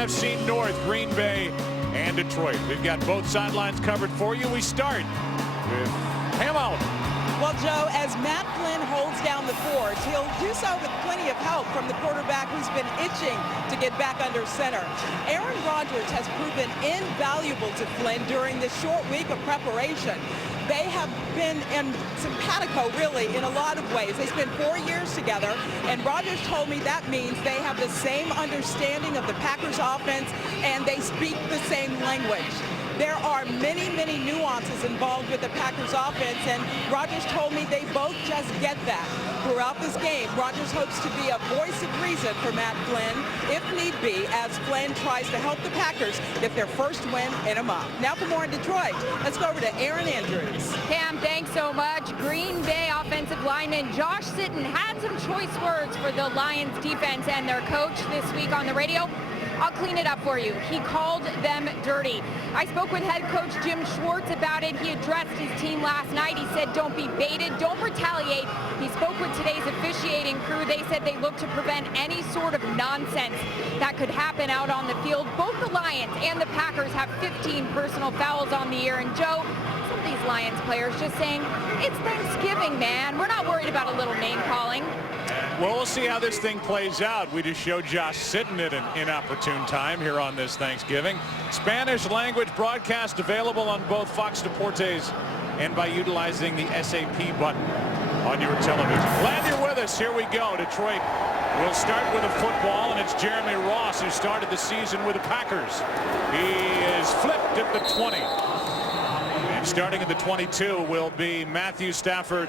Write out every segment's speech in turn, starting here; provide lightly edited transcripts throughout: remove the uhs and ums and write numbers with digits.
NFC North, Green Bay and Detroit. We've got both sidelines covered for you. We start with Hamill. Well, Joe, as Matt Flynn holds down the fort, he'll do so with plenty of help from the quarterback who's been itching to get back under center. Aaron Rodgers has proven invaluable to Flynn during this short week of preparation. They have been in simpatico, really, in a lot of ways. They spent 4 years together, and Rodgers told me that means they have the same understanding of the Packers offense, and they speak the same language. There are many, many nuances involved with the Packers offense, and Rodgers told me they both just get that. Throughout this game, Rodgers hopes to be a voice of reason for Matt Flynn, if need be, as Flynn tries to help the Packers get their first win in a month. Now for more in Detroit, let's go over to Erin Andrews. Cam, thanks so much. Green Bay offensive lineman Josh Sitton had some choice words for the Lions defense and their coach this week on the radio. I'll clean it up for you. He called them dirty. I spoke with head coach Jim Schwartz about it. He addressed his team last night. He said, don't be baited, don't retaliate. He spoke with today's officiating crew. They said they look to prevent any sort of nonsense that could happen out on the field. Both the Lions and the Packers have 15 personal fouls on the year. And Joe, some of these Lions players just saying, it's Thanksgiving, man. We're not worried about a little name calling. Well, we'll see how this thing plays out. We just showed Josh Sitton at an inopportune time here on this Thanksgiving. Spanish language broadcast available on both Fox Deportes and by utilizing the SAP button on your television. Glad you're with us. Here we go. Detroit will start with a football, and it's Jeremy Ross who started the season with the Packers. He is flipped at the 20. And starting at the 22 will be Matthew Stafford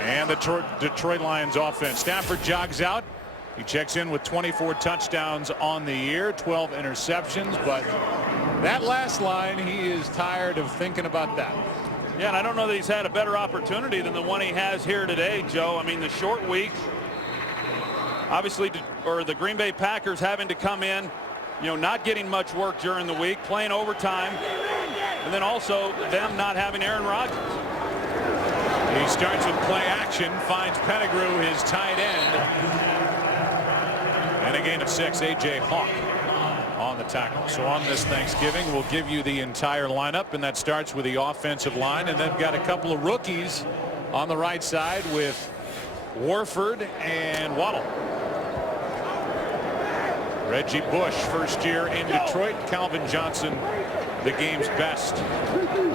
and the Detroit Lions offense. Stafford jogs out. He checks in with 24 touchdowns on the year, 12 interceptions. But that last line, he is tired of thinking about that. Yeah, and I don't know that he's had a better opportunity than the one he has here today, Joe. I mean, the short week, obviously, or the Green Bay Packers having to come in, you know, not getting much work during the week, playing overtime, and then also them not having Aaron Rodgers. He starts with play action, finds Pettigrew, his tight end. And a gain of 6, A.J. Hawk on the tackle. So on this Thanksgiving, we'll give you the entire lineup, and that starts with the offensive line. And they've got a couple of rookies on the right side with Warford and Waddle. Reggie Bush, first year in Detroit. Calvin Johnson, the game's best,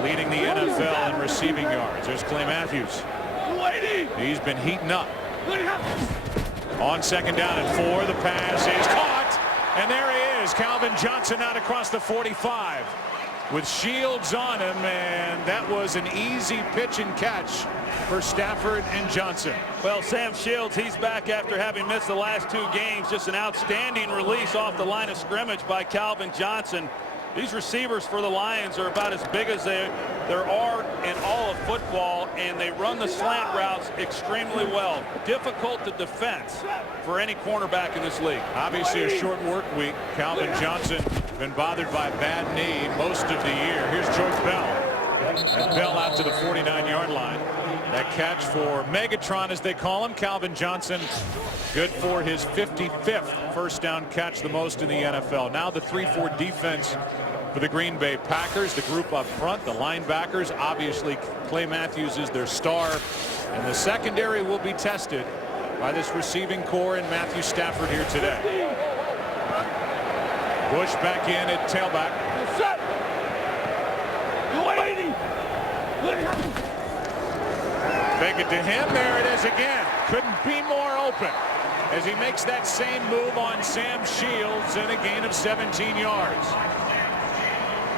leading the NFL in receiving yards. There's Clay Matthews. He's been heating up. On second down and 4, the pass is caught, and there he is. Calvin Johnson out across the 45 with Shields on him, and that was an easy pitch and catch for Stafford and Johnson. Well, Sam Shields, he's back after having missed the last 2 games. Just an outstanding release off the line of scrimmage by Calvin Johnson. These receivers for the Lions are about as big as there are in all of football, and they run the slant routes extremely well. Difficult to defense for any cornerback in this league. Obviously a short work week. Calvin Johnson been bothered by a bad knee most of the year. Here's George Bell. And Bell out to the 49-yard line. That catch for Megatron, as they call him, Calvin Johnson, good for his 55th first down catch, the most in the NFL. Now the 3-4 defense for the Green Bay Packers. The group up front, the linebackers, obviously Clay Matthews is their star, and the secondary will be tested by this receiving core and Matthew Stafford here today. Bush back in at tailback. Fake it to him. There it is again. Couldn't be more open as he makes that same move on Sam Shields and a gain of 17 yards.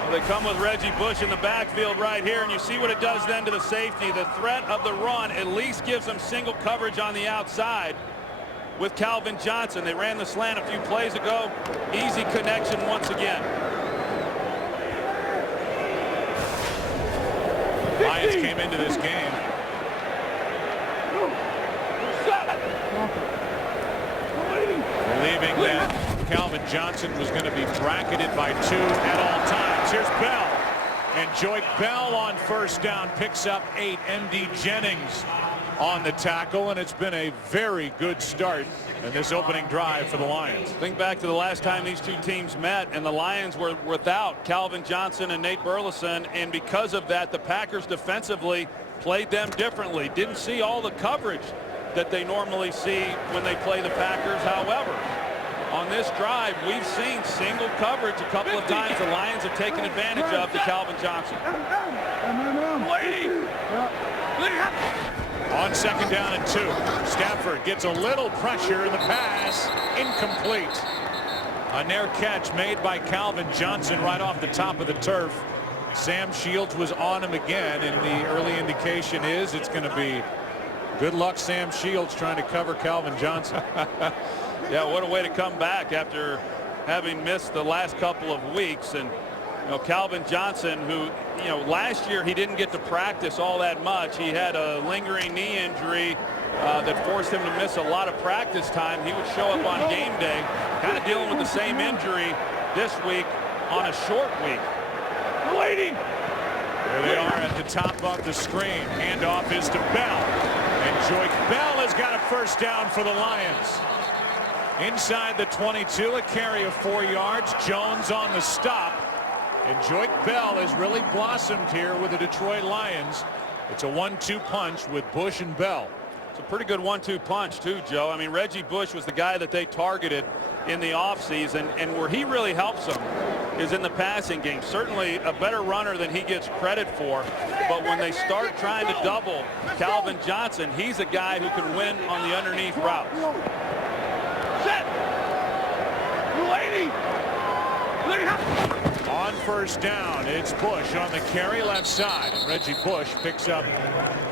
Well, they come with Reggie Bush in the backfield right here, and you see what it does then to the safety. The threat of the run at least gives them single coverage on the outside with Calvin Johnson. They ran the slant a few plays ago. Easy connection once again. Lions came into this game believing that Calvin Johnson was going to be bracketed by 2 at all times. Here's Bell, and Joyke Bell on first down picks up 8. M.D. Jennings on the tackle, and it's been a very good start in this opening drive for the Lions. Think back to the last time these two teams met, and the Lions were without Calvin Johnson and Nate Burleson, and because of that, the Packers defensively played them differently. Didn't see all the coverage that they normally see when they play the Packers. However, on this drive, we've seen single coverage a couple of times. The Lions have taken advantage of to Calvin Johnson. On 2nd down and 2, Stafford gets a little pressure in the pass, incomplete. A near catch made by Calvin Johnson right off the top of the turf. Sam Shields was on him again, and the early indication is it's going to be good luck Sam Shields trying to cover Calvin Johnson. Yeah, what a way to come back after having missed the last couple of weeks. And Calvin Johnson, who last year he didn't get to practice all that much. He had a lingering knee injury that forced him to miss a lot of practice time. He would show up on game day, kind of dealing with the same injury this week on a short week. Waiting. There they are at the top of the screen. Handoff is to Bell, and Joique Bell has got a first down for the Lions. Inside the 22, a carry of 4 yards. Jones on the stop. And Joique Bell has really blossomed here with the Detroit Lions. It's a 1-2 punch with Bush and Bell. It's a pretty good 1-2 punch too, Joe. I mean, Reggie Bush was the guy that they targeted in the offseason, and where he really helps them is in the passing game. Certainly a better runner than he gets credit for, but when they start trying to double Calvin Johnson, he's a guy who can win on the underneath routes. Set. Lady. On first down, it's Bush on the carry left side, and Reggie Bush picks up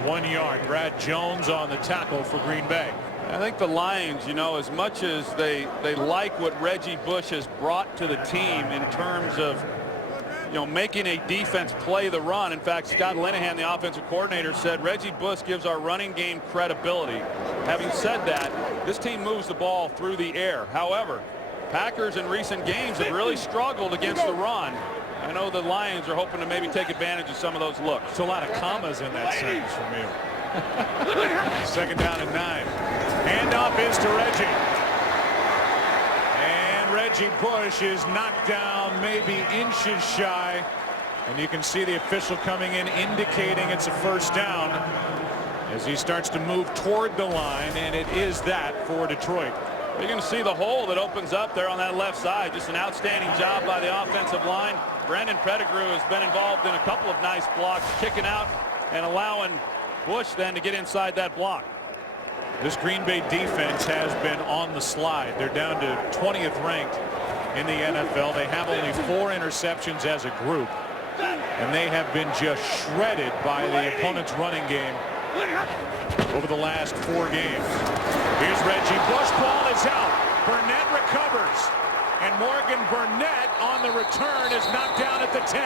1 yard. Brad Jones on the tackle for Green Bay. I think the Lions, as much as they like what Reggie Bush has brought to the team in terms of making a defense play the run. In fact, Scott Linehan, the offensive coordinator, said Reggie Bush gives our running game credibility. Having said that, this team moves the ball through the air. However, Packers in recent games have really struggled against the run. I know the Lions are hoping to maybe take advantage of some of those looks. There's a lot of commas in that sentence from you. 2nd down and 9. Handoff is to Reggie. And Reggie Bush is knocked down maybe inches shy. And you can see the official coming in indicating it's a first down as he starts to move toward the line, and it is that for Detroit. You're going to see the hole that opens up there on that left side. Just an outstanding job by the offensive line. Brandon Pettigrew has been involved in a couple of nice blocks, kicking out and allowing Bush then to get inside that block. This Green Bay defense has been on the slide. They're down to 20th ranked in the NFL. They have only 4 interceptions as a group, and they have been just shredded by the opponent's running game over the last 4 games. Here's Reggie Bush. Ball is out. Burnett recovers, and Morgan Burnett on the return is knocked down at the 10.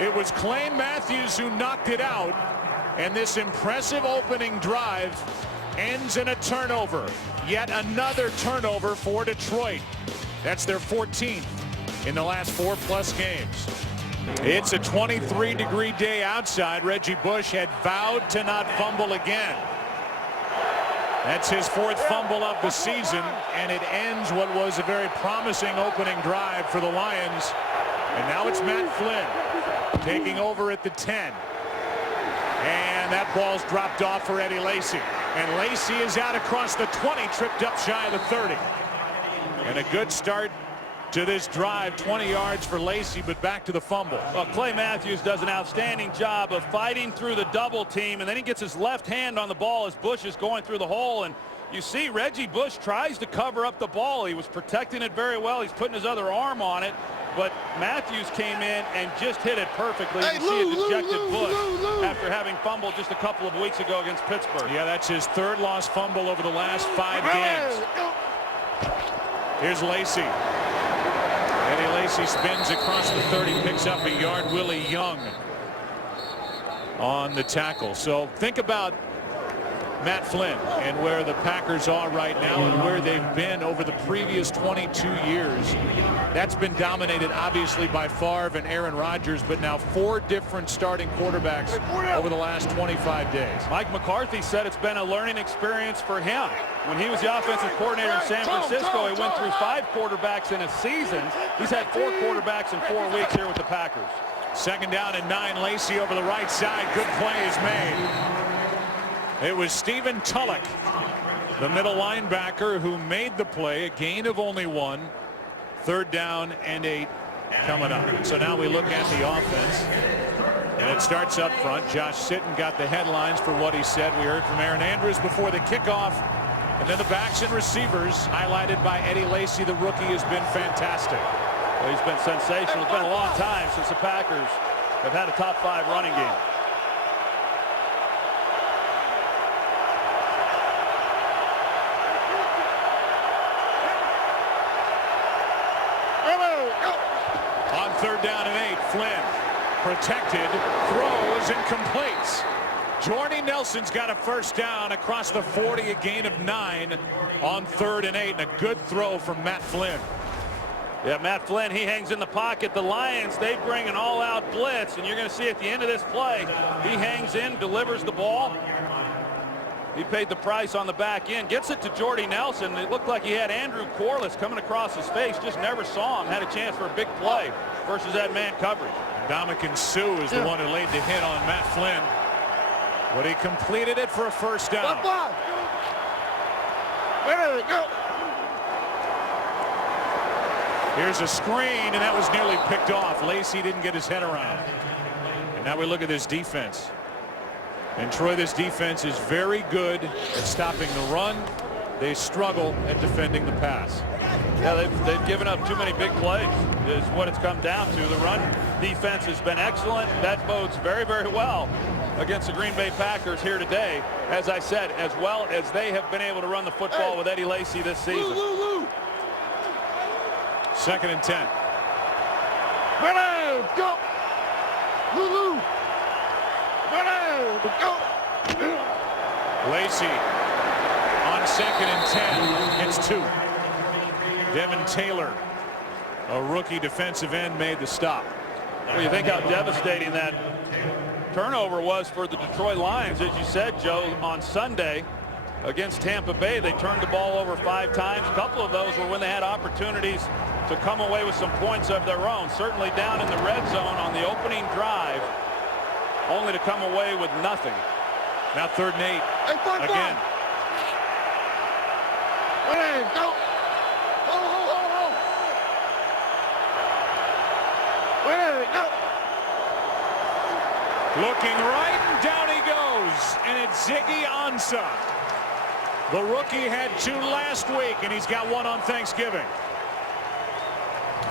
It was Clay Matthews who knocked it out, and this impressive opening drive ends in a turnover. Yet another turnover for Detroit. That's their 14th in the last 4+ games. It's a 23-degree day outside. Reggie Bush had vowed to not fumble again. That's his 4th fumble of the season, and it ends what was a very promising opening drive for the Lions. And now it's Matt Flynn taking over at the 10. And that ball's dropped off for Eddie Lacy. And Lacy is out across the 20, tripped up shy of the 30. And a good start to this drive, 20 yards for Lacy, but back to the fumble. Well, Clay Matthews does an outstanding job of fighting through the double team, and then he gets his left hand on the ball as Bush is going through the hole. And you see Reggie Bush tries to cover up the ball. He was protecting it very well. He's putting his other arm on it, but Matthews came in and just hit it perfectly. You see a dejected Bush after having fumbled just a couple of weeks ago against Pittsburgh. Yeah, that's his 3rd lost fumble over the last 5 games. Here's Lacy. Eddie Lacy spins across the 30, picks up a yard. Willie Young on the tackle. So think about Matt Flynn and where the Packers are right now and where they've been over the previous 22 years. That's been dominated obviously by Favre and Aaron Rodgers, but now 4 different starting quarterbacks over the last 25 days. Mike McCarthy said it's been a learning experience for him. When he was the offensive coordinator in San Francisco, he went through 5 quarterbacks in a season. He's had 4 quarterbacks in 4 weeks here with the Packers. 2nd down and 9. Lacey over the right side. Good play is made. It was Stephen Tulloch, the middle linebacker, who made the play. A gain of only 1. 3rd down and 8 coming up. So now we look at the offense. And it starts up front. Josh Sitton got the headlines for what he said. We heard from Aaron Andrews before the kickoff. And then the backs and receivers, highlighted by Eddie Lacy, the rookie, has been fantastic. Well, he's been sensational. It's been a long time since the Packers have had a top 5 running game. On 3rd down and 8, Flynn protected, throws and completes. Jordy Nelson's got a 1st down across the 40, a gain of 9 on 3rd and 8, and a good throw from Matt Flynn. Yeah, Matt Flynn, he hangs in the pocket. The Lions, they bring an all-out blitz, and you're going to see at the end of this play, he hangs in, delivers the ball. He paid the price on the back end, gets it to Jordy Nelson. It looked like he had Andrew Corliss coming across his face, just never saw him. Had a chance for a big play versus that man coverage. Ndamukong Suh is the one who laid the hit on Matt Flynn, but he completed it for a 1st down. Here's a screen, and that was nearly picked off. Lacy didn't get his head around. And now we look at this defense. And Troy, this defense is very good at stopping the run. They struggle at defending the pass. Yeah, they've given up too many big plays is what it's come down to. The run defense has been excellent. That bodes very, very well against the Green Bay Packers here today. As I said, as well as they have been able to run the football with Eddie Lacy this season. 2nd and 10. Go! Lulu! Go! Lacy on 2nd and 10 gets 2. Devin Taylor, a rookie defensive end, made the stop. Well, you think how devastating that turnover was for the Detroit Lions. As you said, Joe, on Sunday against Tampa Bay, they turned the ball over 5 times. A couple of those were when they had opportunities to come away with some points of their own. Certainly down in the red zone on the opening drive, only to come away with nothing. Now 3rd and 8 again. Go! Go! Looking right, and down he goes. And it's Ziggy Ansah. The rookie had 2 last week, and he's got 1 on Thanksgiving.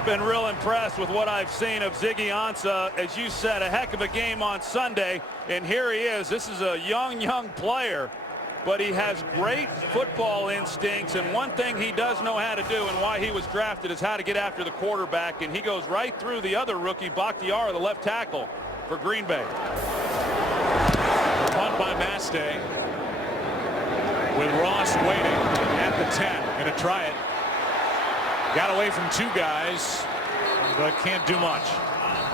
Been real impressed with what I've seen of Ziggy Ansah. As you said, a heck of a game on Sunday, and here he is. This is a young player, but he has great football instincts, and one thing he does know how to do and why he was drafted is how to get after the quarterback, and he goes right through the other rookie, Bakhtiari, the left tackle for Green Bay. Punt by Mastay with Ross waiting at the 10. Going to try it. Got away from 2 guys, but can't do much.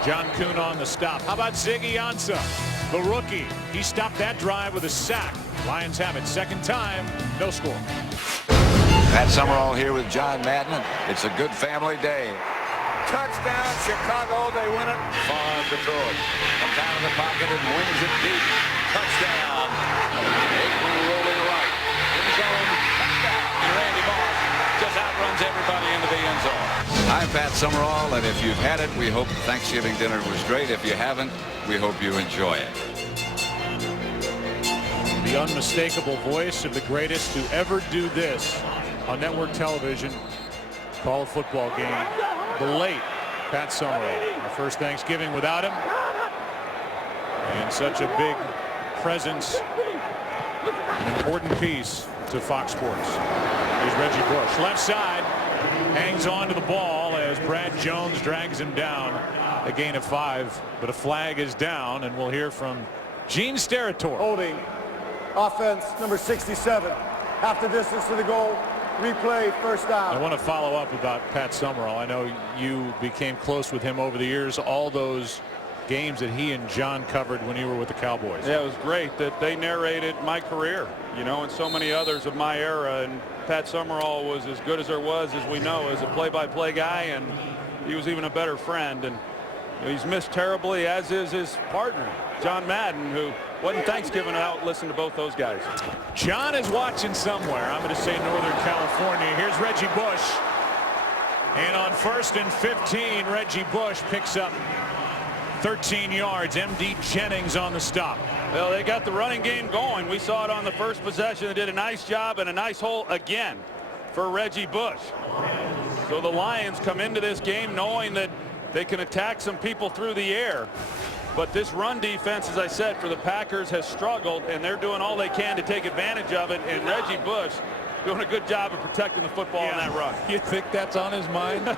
John Kuhn on the stop. How about Ziggy Ansah, the rookie? He stopped that drive with a sack. Lions have it. 2nd time, no score. Pat Summerall here with John Madden. It's a good family day. Touchdown, Chicago. They win it. Favre to throw it. Comes out of the pocket and wings it deep. Touchdown. Aikman rolling right. End zone. Touchdown. And Randy Moss just outruns everybody into the end zone. I'm Pat Summerall, and if you've had it, we hope Thanksgiving dinner was great. If you haven't, we hope you enjoy it. The unmistakable voice of the greatest to ever do this on network television. Call a football game. The late Pat Summerall. Our first Thanksgiving without him. And such a big presence. An important piece to Fox Sports. Here's Reggie Bush. Left side. Hangs on to the ball as Brad Jones drags him down. A gain of 5. But a flag is down. And we'll hear from Gene Steratore. Holding. Offense, number 67. Half the distance to the goal. Replay, first down. I want to follow up about Pat Summerall. I know you became close with him over the years. All those games that he and John covered when you were with the Cowboys. Yeah, it was great that they narrated my career, you know, and so many others of my era. And Pat Summerall was as good as there was, as we know, as a play-by-play guy, and he was even a better friend. And you know, he's missed terribly, as is his partner, John Madden, who wasn't Thanksgiving out. Listen to both those guys. John is watching somewhere. I'm going to say Northern California. Here's Reggie Bush. And on 1st and 15, Reggie Bush picks up 13 yards. M.D. Jennings on the stop. Well, they got the running game going. We saw it on the first possession. They did a nice job and a nice hole again for Reggie Bush. So the Lions come into this game knowing that they can attack some people through the air. But this run defense, as I said, for the Packers has struggled, and they're doing all they can to take advantage of it. And Reggie Bush doing a good job of protecting the football in that run. You think that's on his mind?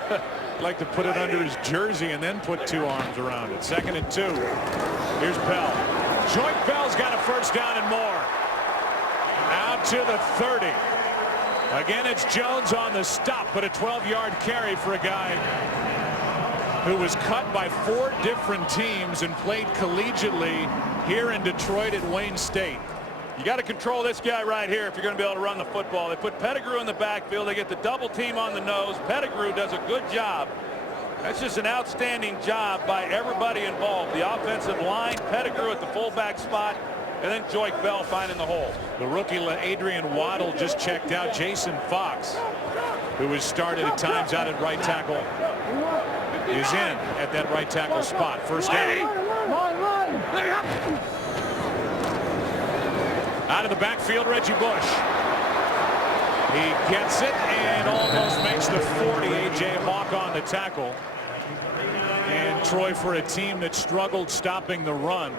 Like to put it under his jersey and then put 2 arms around it. 2nd and 2. Here's Bell. Joint Bell's got a first down and more. Out to the 30. Again, it's Jones on the stop, but a 12-yard carry for a guy who was cut by 4 different teams and played collegiately here in Detroit at Wayne State. You got to control this guy right here if you're going to be able to run the football. They put Pettigrew in the backfield. They get the double team on the nose. Pettigrew does a good job. That's just an outstanding job by everybody involved. The offensive line, Pettigrew at the fullback spot, and then Joique Bell finding the hole. The rookie Adrian Waddle just checked out. Jason Fox, who has started at times out at right tackle, is in at that right tackle spot. First down. Out of the backfield, Reggie Bush. He gets it and almost makes the 40. A.J. Hawk on the tackle. And Troy, for a team that struggled stopping the run,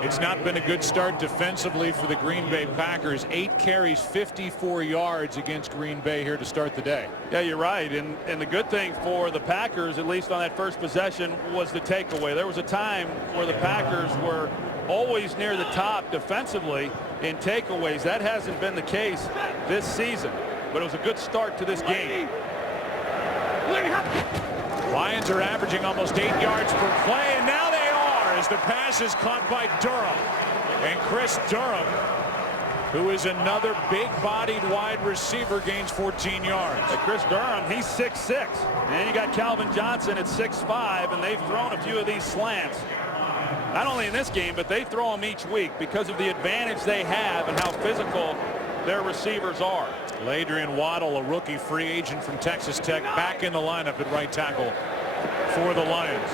it's not been a good start defensively for the Green Bay Packers. 8 carries, 54 yards against Green Bay here to start the day. Yeah, you're right. And the good thing for the Packers, at least on that first possession, was the takeaway. There was a time where the Packers were always near the top defensively in takeaways. That hasn't been the case this season, but it was a good start to this game. Lions are averaging almost 8 yards per play, and now they are, as the pass is caught by Durham. And Chris Durham, who is another big-bodied wide receiver, gains 14 yards. Chris Durham, he's 6'6". And then you got Calvin Johnson at 6'5", and they've thrown a few of these slants. Not only in this game, but they throw them each week because of the advantage they have and how physical their receivers are. Adrian Waddle, a rookie free agent from Texas Tech, back in the lineup at right tackle for the Lions.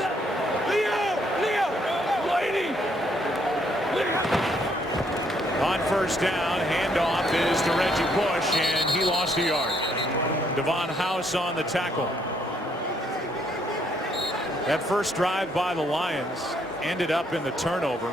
On first down, handoff is to Reggie Bush, and he lost a yard. Devon House on the tackle. That first drive by the Lions ended up in the turnover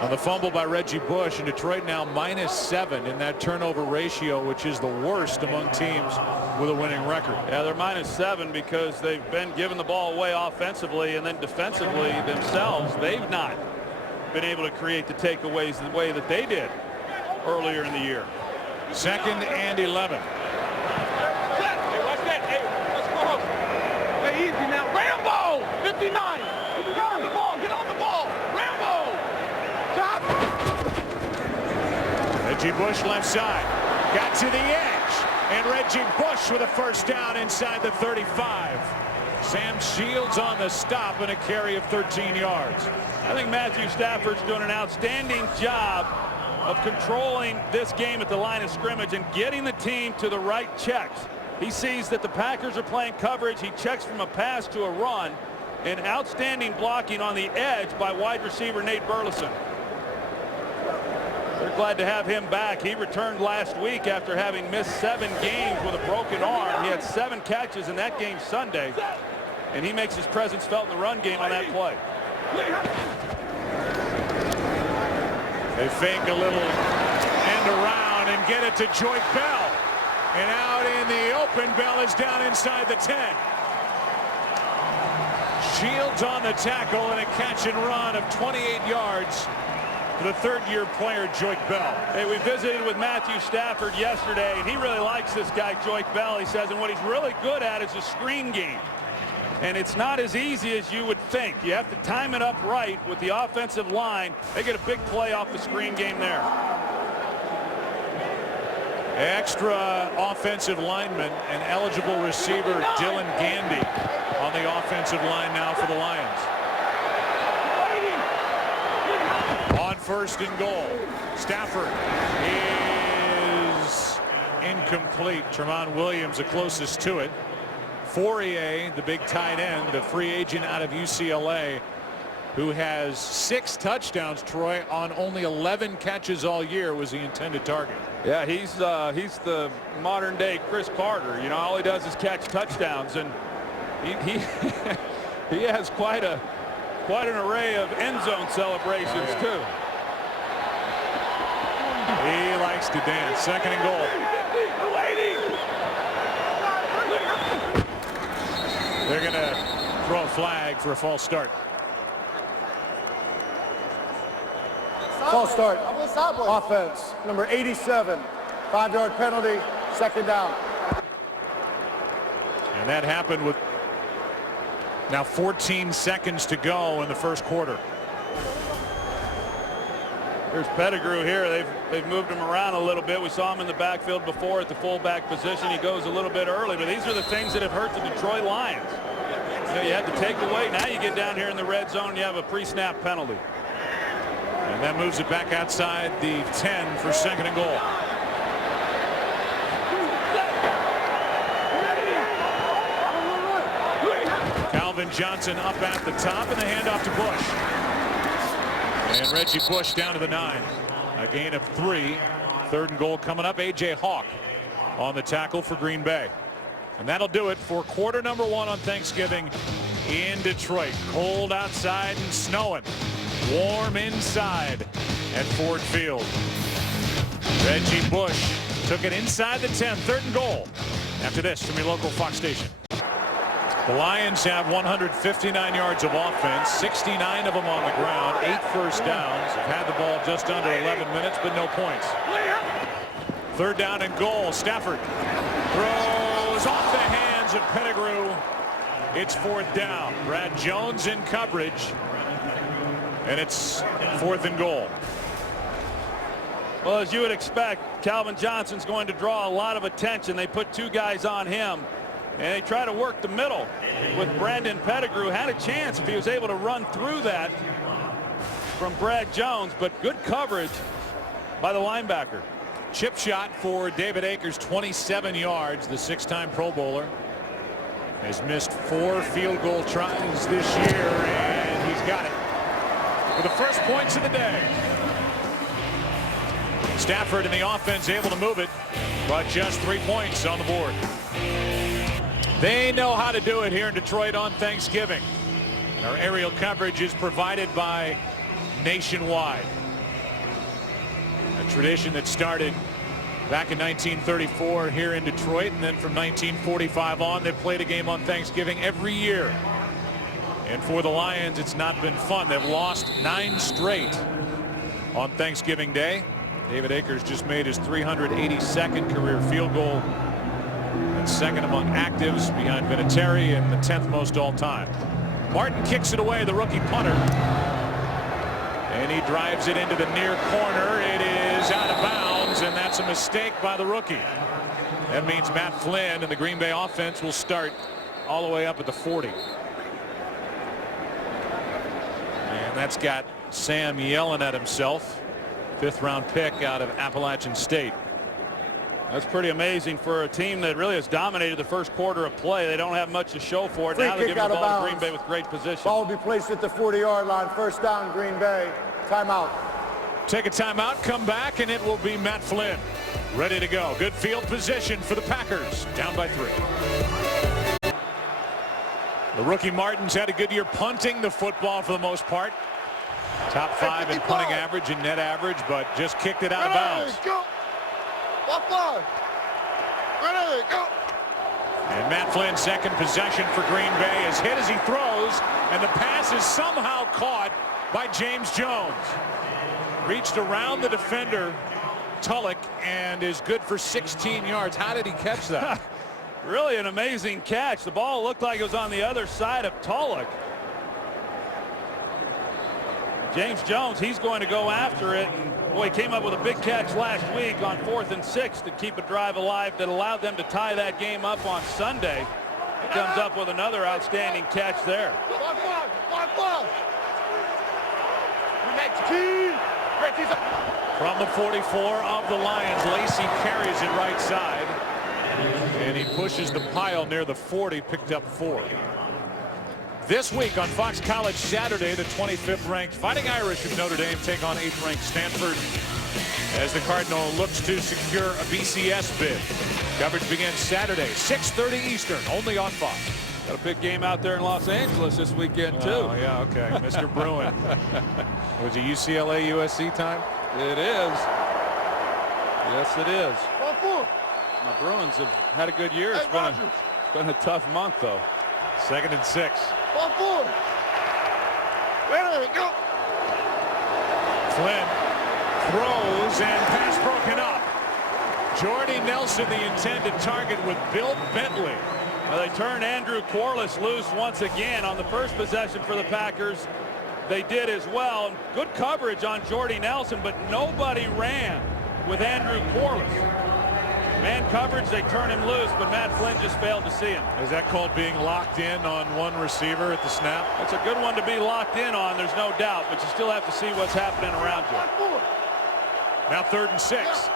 on the fumble by Reggie Bush, and Detroit now -7 in that turnover ratio, which is the worst among teams with a winning record. Yeah, they're -7 because they've been giving the ball away offensively, and then defensively themselves, they've not been able to create the takeaways the way that they did earlier in the year. 2nd and 11. Hey, watch that. Hey, let's go. Hey, easy now. Rambo! 59! Get on the ball! Get on the ball! Rambo! Stop! Reggie Bush left side. Got to the edge. And Reggie Bush with a first down inside the 35. Sam Shields on the stop and a carry of 13 yards. I think Matthew Stafford's doing an outstanding job of controlling this game at the line of scrimmage and getting the team to the right checks. He sees that the Packers are playing coverage. He checks from a pass to a run, and outstanding blocking on the edge by wide receiver Nate Burleson. They're glad to have him back. He returned last week after having missed 7 games with a broken arm. He had 7 catches in that game Sunday, and he makes his presence felt in the run game on that play. They fake a little end around and get it to Joique Bell. And out in the open, Bell is down inside the 10. Shields on the tackle and a catch and run of 28 yards the third-year player, Joique Bell. Hey, we visited with Matthew Stafford yesterday, and he really likes this guy, Joique Bell, he says, and what he's really good at is the screen game. And it's not as easy as you would think. You have to time it up right with the offensive line. They get a big play off the screen game there. Extra offensive lineman and eligible receiver Dylan Gandy on the offensive line now for the Lions. On first and goal, Stafford is incomplete. Tramon Williams the closest to it. Fourier, the big tight end, the free agent out of UCLA, who has 6 touchdowns, Troy, on only 11 catches all year, was the intended target. Yeah, he's the modern day Chris Carter. You know, all he does is catch touchdowns, and he he has quite an array of end zone celebrations too. He likes to dance. Second and goal. They're going to throw a flag for a false start. False start. Offense, number 87. 5-yard penalty, second down. And that happened with now 14 seconds to go in the first quarter. Here's Pettigrew here. They've moved him around a little bit. We saw him in the backfield before at the fullback position. He goes a little bit early, but these are the things that have hurt the Detroit Lions. You know, you had to take away. Now you get down here in the red zone, you have a pre-snap penalty. And that moves it back outside the 10 for second and goal. Calvin Johnson up at the top, and the handoff to Bush. And Reggie Bush down to the 9. A gain of 3. Third and goal coming up. A.J. Hawk on the tackle for Green Bay. And that'll do it for quarter number 1 on Thanksgiving in Detroit. Cold outside and snowing. Warm inside at Ford Field. Reggie Bush took it inside the 10. Third and goal. After this from your local Fox station. The Lions have 159 yards of offense, 69 of them on the ground, 8 first downs. Have had the ball just under 11 minutes, but no points. Third down and goal. Stafford throws off the hands of Pettigrew. It's fourth down. Brad Jones in coverage, and it's fourth and goal. Well, as you would expect, Calvin Johnson's going to draw a lot of attention. They put 2 guys on him. And they try to work the middle with Brandon Pettigrew. Had a chance if he was able to run through that from Brad Jones, but good coverage by the linebacker. Chip shot for David Akers, 27 yards. The 6-time Pro Bowler has missed 4 field goal tries this year, and he's got it for the first points of the day. Stafford and the offense able to move it, but just 3 points on the board. They know how to do it here in Detroit on Thanksgiving. And our aerial coverage is provided by Nationwide. A tradition that started back in 1934 here in Detroit, and then from 1945 on, they played a game on Thanksgiving every year. And for the Lions, it's not been fun. They've lost 9 straight on Thanksgiving Day. David Akers just made his 382nd career field goal. And second among actives behind Vinatieri, and the 10th most all time. Martin kicks it away, the rookie punter. And he drives it into the near corner. It is out of bounds, and that's a mistake by the rookie. That means Matt Flynn and the Green Bay offense will start all the way up at the 40. And that's got Sam yelling at himself. 5th round pick out of Appalachian State. That's pretty amazing for a team that really has dominated the first quarter of play. They don't have much to show for it. Free now they're kick giving the out of ball to bounds. Green Bay with great position. Ball will be placed at the 40-yard line. First down, Green Bay. Timeout. Take a timeout, come back, and it will be Matt Flynn ready to go. Good field position for the Packers, down by 3. The rookie Martin's had a good year punting the football for the most part. Top 5 in punting average and net average, but just kicked it out of bounds. And Matt Flynn's second possession for Green Bay is hit as he throws, and the pass is somehow caught by James Jones. reached around the defender, Tulloch, and is good for 16 yards. How did he catch that? Really an amazing catch. The ball looked like it was on the other side of Tulloch. James Jones, he's going to go after it. And boy, he came up with a big catch last week on 4th and 6 to keep a drive alive that allowed them to tie that game up on Sunday. He comes up with another outstanding catch there. From the 44 of the Lions, Lacey carries it right side. And he pushes the pile near the 40, picked up 4. This week on Fox College Saturday, the 25th ranked Fighting Irish of Notre Dame take on 8th ranked Stanford as the Cardinal looks to secure a BCS bid. Coverage begins Saturday, 6:30 Eastern, only on Fox. Got a big game out there in Los Angeles this weekend, too. Oh, yeah, okay. Mr. Bruin. Was it UCLA USC time? It is. Yes, it is. My Bruins have had a good year. It's been a tough month, though. 2nd and 6. Flynn throws and pass broken up. Jordy Nelson, the intended target, with Bill Bentley. Well, they turn Andrew Corliss loose once again on the first possession for the Packers. They did as well. Good coverage on Jordy Nelson, but nobody ran with Andrew Corliss. Man coverage, they turn him loose, but Matt Flynn just failed to see him. Is that called being locked in on one receiver at the snap? That's a good one to be locked in on, there's no doubt, but you still have to see what's happening around you. Now 3rd and 6.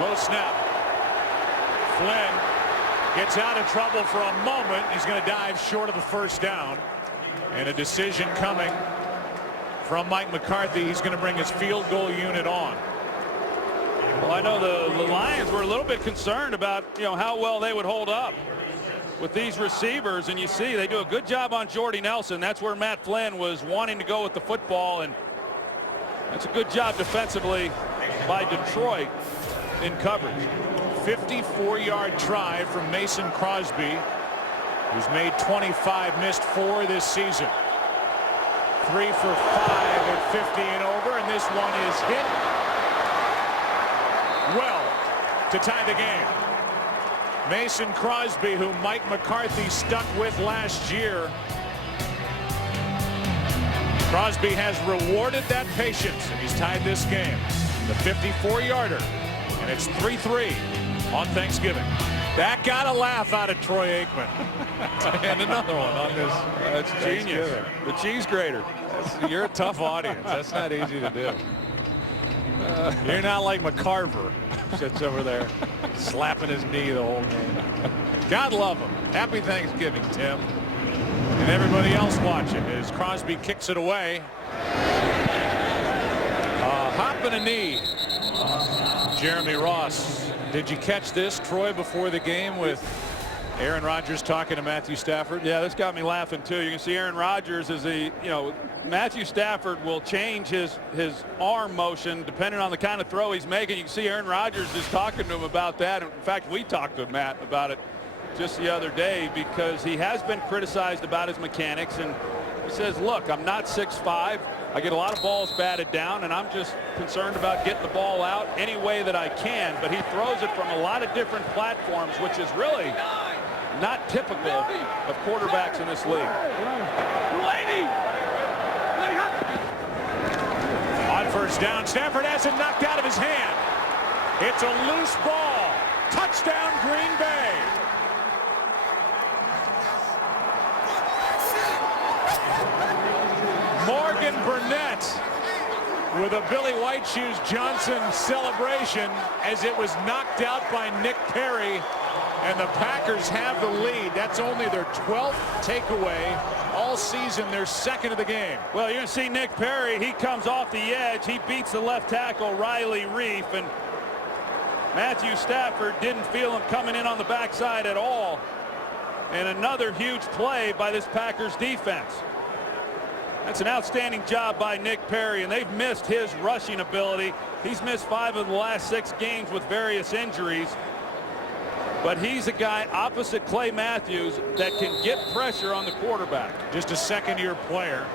Low snap. Flynn gets out of trouble for a moment. He's going to dive short of the first down. And a decision coming from Mike McCarthy. He's going to bring his field goal unit on. Well, I know the Lions were a little bit concerned about, how well they would hold up with these receivers. And you see, they do a good job on Jordy Nelson. That's where Matt Flynn was wanting to go with the football. And that's a good job defensively by Detroit in coverage. 54-yard try from Mason Crosby, who's made 25, missed 4 this season. 3 for 5 at 50 and over, and this one is hit well to tie the game. Mason Crosby, who Mike McCarthy stuck with last year. Crosby has rewarded that patience, and he's tied this game. The 54-yarder, and it's 3-3 on Thanksgiving. That got a laugh out of Troy Aikman. And another one on this. That's genius. The cheese grater. You're a tough audience. That's not easy to do. You're not like McCarver, sits over there slapping his knee the whole game. God love him. Happy Thanksgiving, Tim. And everybody else watching as Crosby kicks it away. Hop and a knee. Jeremy Ross. Did you catch this, Troy, before the game with Aaron Rodgers talking to Matthew Stafford? Yeah, this got me laughing too. You can see Aaron Rodgers as Matthew Stafford will change his arm motion depending on the kind of throw he's making. You can see Aaron Rodgers just talking to him about that. In fact, we talked to Matt about it just the other day because he has been criticized about his mechanics, and he says, look, I'm not 6'5". I get a lot of balls batted down, and I'm just concerned about getting the ball out any way that I can. But he throws it from a lot of different platforms, which is really not typical of quarterbacks in this league. On first down, Stafford has it knocked out of his hand. It's a loose ball. Touchdown, Green Bay. Morgan Burnett with a Billy White Shoes Johnson celebration as it was knocked out by Nick Perry, and the Packers have the lead. That's only their 12th takeaway all season, their second of the game. Well, you're going to see Nick Perry. He comes off the edge. He beats the left tackle, Riley Reef, and Matthew Stafford didn't feel him coming in on the backside at all. And another huge play by this Packers defense. That's an outstanding job by Nick Perry, and they've missed his rushing ability. He's missed 5 of the last 6 games with various injuries. but he's a guy opposite Clay Matthews that can get pressure on the quarterback. Just a second-year player.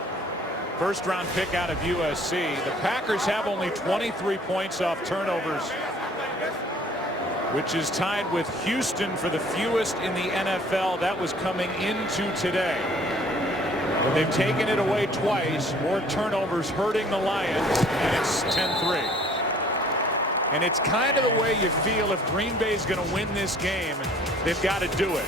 First-round pick out of USC. The Packers have only 23 points off turnovers, which is tied with Houston for the fewest in the NFL. That was coming into today. But they've taken it away twice. More turnovers hurting the Lions, and it's 10-3. And it's kind of the way you feel if Green Bay is going to win this game. They've got to do it.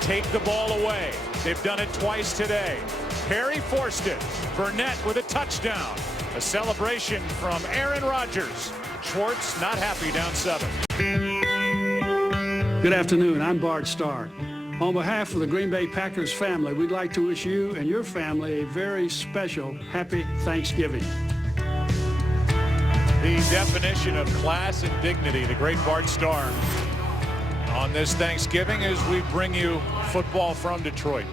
Take the ball away. They've done it twice today. Perry forced it. Burnett with a touchdown. A celebration from Aaron Rodgers. Schwartz not happy, down 7. Good afternoon. I'm Bart Starr. On behalf of the Green Bay Packers family, we'd like to wish you and your family a very special happy Thanksgiving. The definition of class and dignity, the great Bart Starr, on this Thanksgiving as we bring you football from Detroit.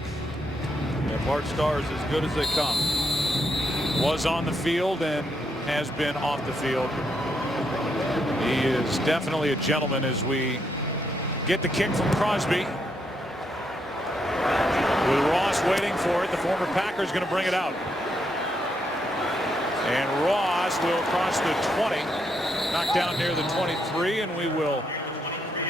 Yeah, Bart Starr is as good as they come. Was on the field and has been off the field. He is definitely a gentleman as we get the kick from Crosby. With Ross waiting for it, the former Packer is going to bring it out. And Ross will cross the 20, knock down near the 23, and we will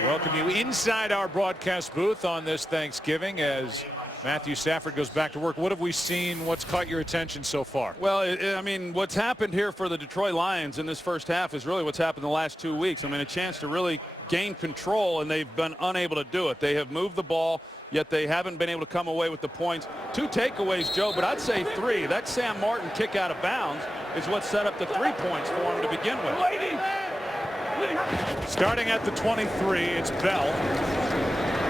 welcome you inside our broadcast booth on this Thanksgiving as Matthew Stafford goes back to work. What have we seen? What's caught your attention so far? Well, I mean, what's happened here for the Detroit Lions in this first half is really what's happened the last 2 weeks. I mean, a chance to really gain control, and they've been unable to do it. They have moved the ball, yet they haven't been able to come away with the points. 2 takeaways, Joe, but I'd say 3. That Sam Martin kick out of bounds is what set up the 3 points for him to begin with. Starting at the 23, it's Bell.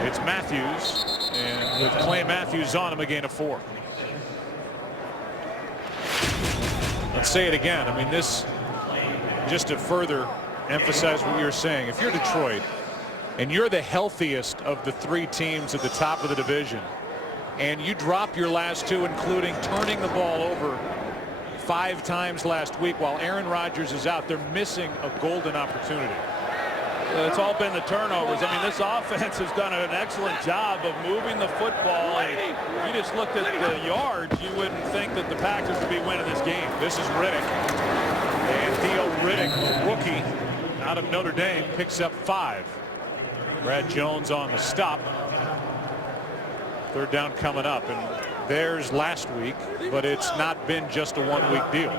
It's Matthews. And with Clay Matthews on him, a gain of 4. Let's say it again. I mean, this, just to further emphasize what you're saying, if you're Detroit and you're the healthiest of the 3 teams at the top of the division and you drop your last 2, including turning the ball over 5 times last week while Aaron Rodgers is out, they're missing a golden opportunity. It's all been the turnovers. I mean, this offense has done an excellent job of moving the football. And if you just looked at the yards, you wouldn't think that the Packers would be winning this game. This is Riddick. And Theo Riddick, the rookie out of Notre Dame, picks up 5. Brad Jones on the stop. 3rd down coming up. And there's last week, but it's not been just a 1-week deal.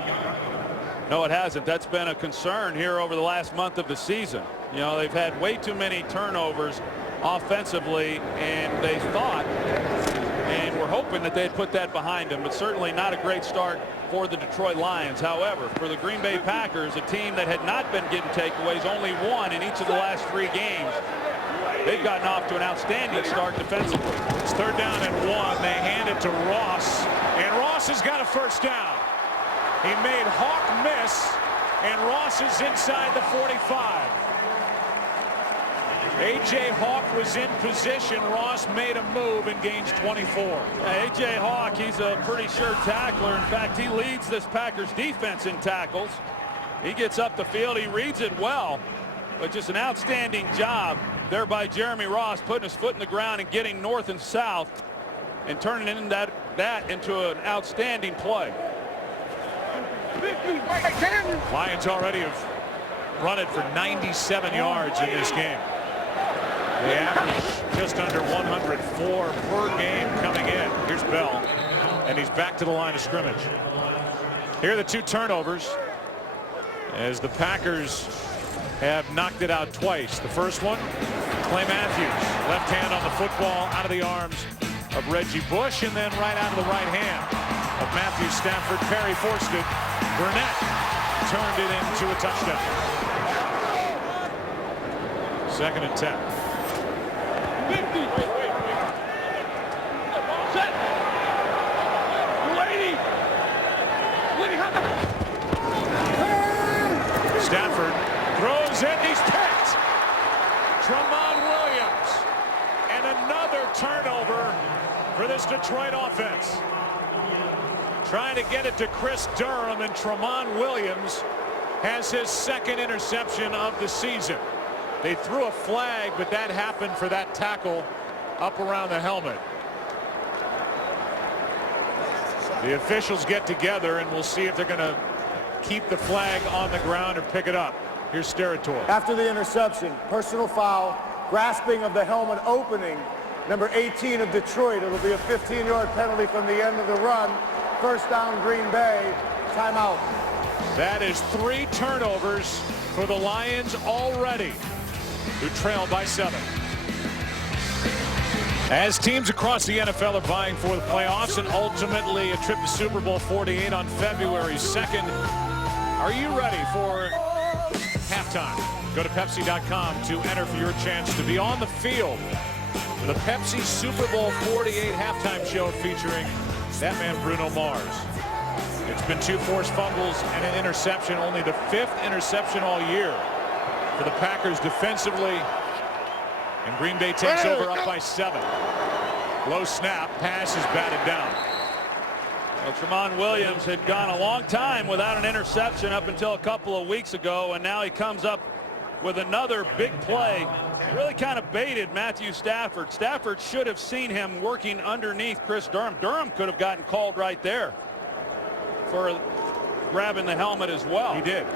No, it hasn't. That's been a concern here over the last month of the season. You know, they've had way too many turnovers offensively, and they thought and were hoping that they'd put that behind them, but certainly not a great start for the Detroit Lions. However, for the Green Bay Packers, a team that had not been getting takeaways, only 1 in each of the last 3 games, they've gotten off to an outstanding start defensively. It's 3rd down and 1. They hand it to Ross, and Ross has got a 1st down. He made Hawk miss, and Ross is inside the 45. A.J. Hawk was in position. Ross made a move and gains 24. A.J. Hawk, he's a pretty sure tackler. In fact, he leads this Packers defense in tackles. He gets up the field. He reads it well, but just an outstanding job there by Jeremy Ross, putting his foot in the ground and getting north and south and turning that into an outstanding play. Lions already have run it for 97 yards in this game. They average just under 104 per game coming in. Here's Bell, and he's back to the line of scrimmage. Here are the 2 turnovers as the Packers have knocked it out twice. The first one, Clay Matthews, left hand on the football, out of the arms of Reggie Bush, and then right out of the right hand of Matthew Stafford. Perry forced it. Burnett turned it into a touchdown. 2nd and 10. Stafford throws it. He's picked. Tramon Williams. And another turnover for this Detroit offense. Trying to get it to Chris Durham, and Tramon Williams has his 2nd interception of the season. They threw a flag, but that happened for that tackle up around the helmet. The officials get together, and we'll see if they're going to keep the flag on the ground or pick it up. Here's Steratore. After the interception, personal foul, grasping of the helmet opening, number 18 of Detroit. It'll be a 15-yard penalty from the end of the run. First down, Green Bay. Timeout. That is 3 turnovers for the Lions already, who trail by 7. As teams across the NFL are vying for the playoffs and ultimately a trip to Super Bowl 48 on February 2nd, are you ready for halftime? Go to Pepsi.com to enter for your chance to be on the field for the Pepsi Super Bowl 48 halftime show featuring that man Bruno Mars. It's been 2 forced fumbles and an interception, only the 5th interception all year for the Packers defensively. And Green Bay takes over up by 7. Low snap, pass is batted down. Well, Tramon Williams had gone a long time without an interception up until a couple of weeks ago, and now he comes up with another big play. Really kind of baited Matthew Stafford. Stafford should have seen him working underneath Chris Durham. Durham could have gotten called right there for grabbing the helmet as well. He did.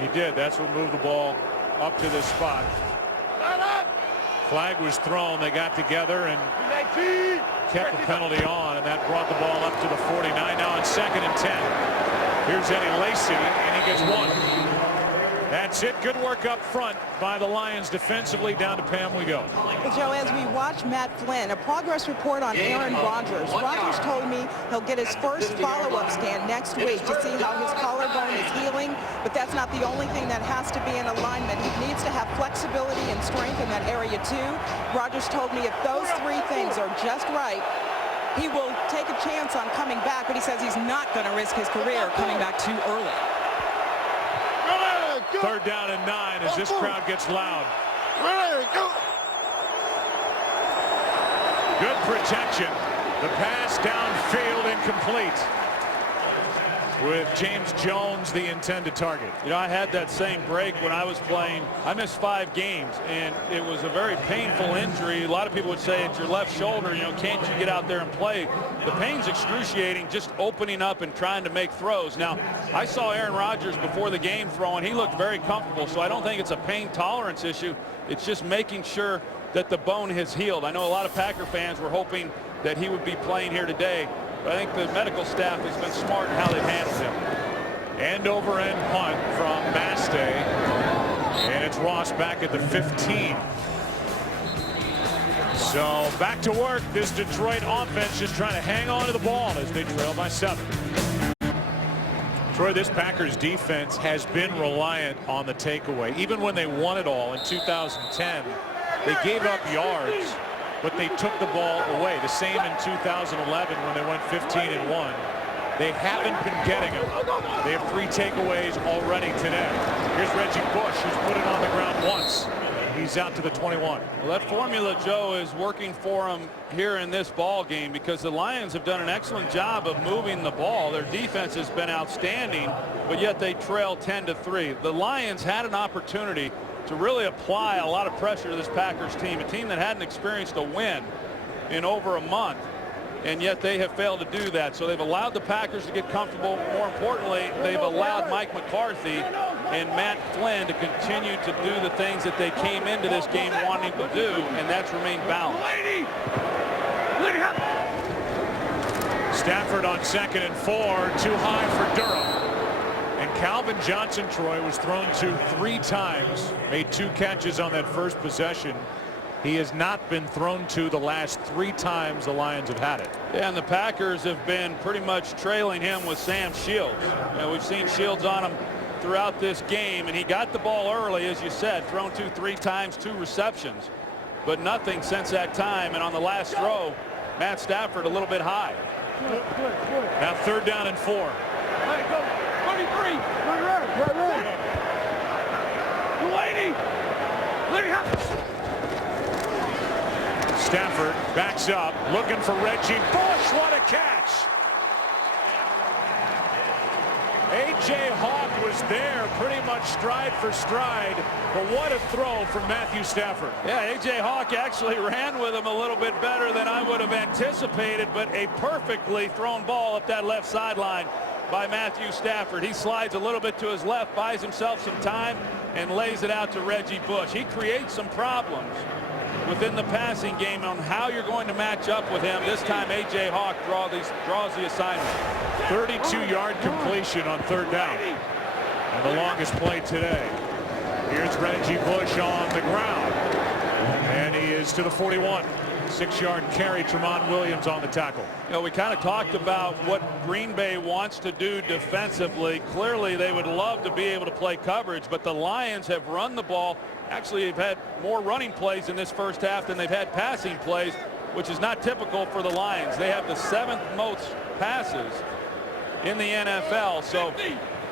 He did. That's what moved the ball up to this spot. Flag was thrown. They got together and kept the penalty on, and that brought the ball up to the 49. Now on 2nd and 10. Here's Eddie Lacy, and he gets 1. That's it. Good work up front by the Lions defensively. Down to Pam we go. Well, Joe, as we watch Matt Flynn, a progress report on Aaron Rodgers. Rodgers told me he'll get his first follow-up scan next week to see how his collarbone is healing, but that's not the only thing that has to be in alignment. He needs to have flexibility and strength in that area too. Rodgers told me if those 3 things are just right, he will take a chance on coming back, but he says he's not going to risk his career coming back too early. 3rd down and 9 as this crowd gets loud. Good protection. The pass downfield incomplete, with James Jones the intended target. You know, I had that same break when I was playing. I missed 5 games, and it was a very painful injury. A lot of people would say it's your left shoulder. You know, can't you get out there and play? The pain's excruciating just opening up and trying to make throws. Now, I saw Aaron Rodgers before the game throwing. He looked very comfortable, so I don't think it's a pain tolerance issue. It's just making sure that the bone has healed. I know a lot of Packer fans were hoping that he would be playing here today, but I think the medical staff has been smart in how they've handled him. End over end punt from Mastay, and it's Ross back at the 15. So back to work. This Detroit offense just trying to hang on to the ball as they trail by 7. Troy, this Packers defense has been reliant on the takeaway. Even when they won it all in 2010, they gave up yards, but they took the ball away. The same in 2011 when they went 15-1. They haven't been getting them. They have 3 takeaways already today. Here's Reggie Bush, who's put it on the ground once. He's out to the 21. Well, that formula, Joe, is working for them here in this ball game because the Lions have done an excellent job of moving the ball. Their defense has been outstanding, but yet they trail 10-3. The Lions had an opportunity to really apply a lot of pressure to this Packers team, a team that hadn't experienced a win in over a month, and yet they have failed to do that. So they've allowed the Packers to get comfortable. More importantly, they've allowed Mike McCarthy and Matt Flynn to continue to do the things that they came into this game wanting to do, and that's remain balanced. Stafford on 2nd and 4, too high for Durham. And Calvin Johnson, Troy, was thrown to 3 times, made 2 catches on that first possession. He has not been thrown to the last 3 times the Lions have had it. Yeah, and the Packers have been pretty much trailing him with Sam Shields. You know, we've seen Shields on him throughout this game, and he got the ball early, as you said, thrown to 3 times, 2 receptions, but nothing since that time. And on the last throw, Matt Stafford a little bit high. Now 3rd down and 4. Hey, go. 23. Stafford backs up, looking for Reggie Bush. What a catch! A.J. Hawk was there pretty much stride for stride, but what a throw from Matthew Stafford. Yeah, A.J. Hawk actually ran with him a little bit better than I would have anticipated, but a perfectly thrown ball up that left sideline by Matthew Stafford. He slides a little bit to his left, buys himself some time, and lays it out to Reggie Bush. He creates some problems within the passing game on how you're going to match up with him. This time A.J. Hawk draws the assignment. 32-yard completion on third down. And the longest play today. Here's Reggie Bush on the ground. And he is to the 41. 6-yard carry. Tramon Williams on the tackle. You know, we kind of talked about what Green Bay wants to do defensively. Clearly, they would love to be able to play coverage, but the Lions have run the ball. Actually, they've had more running plays in this first half than they've had passing plays, which is not typical for the Lions. They have the 7th most passes in the NFL, so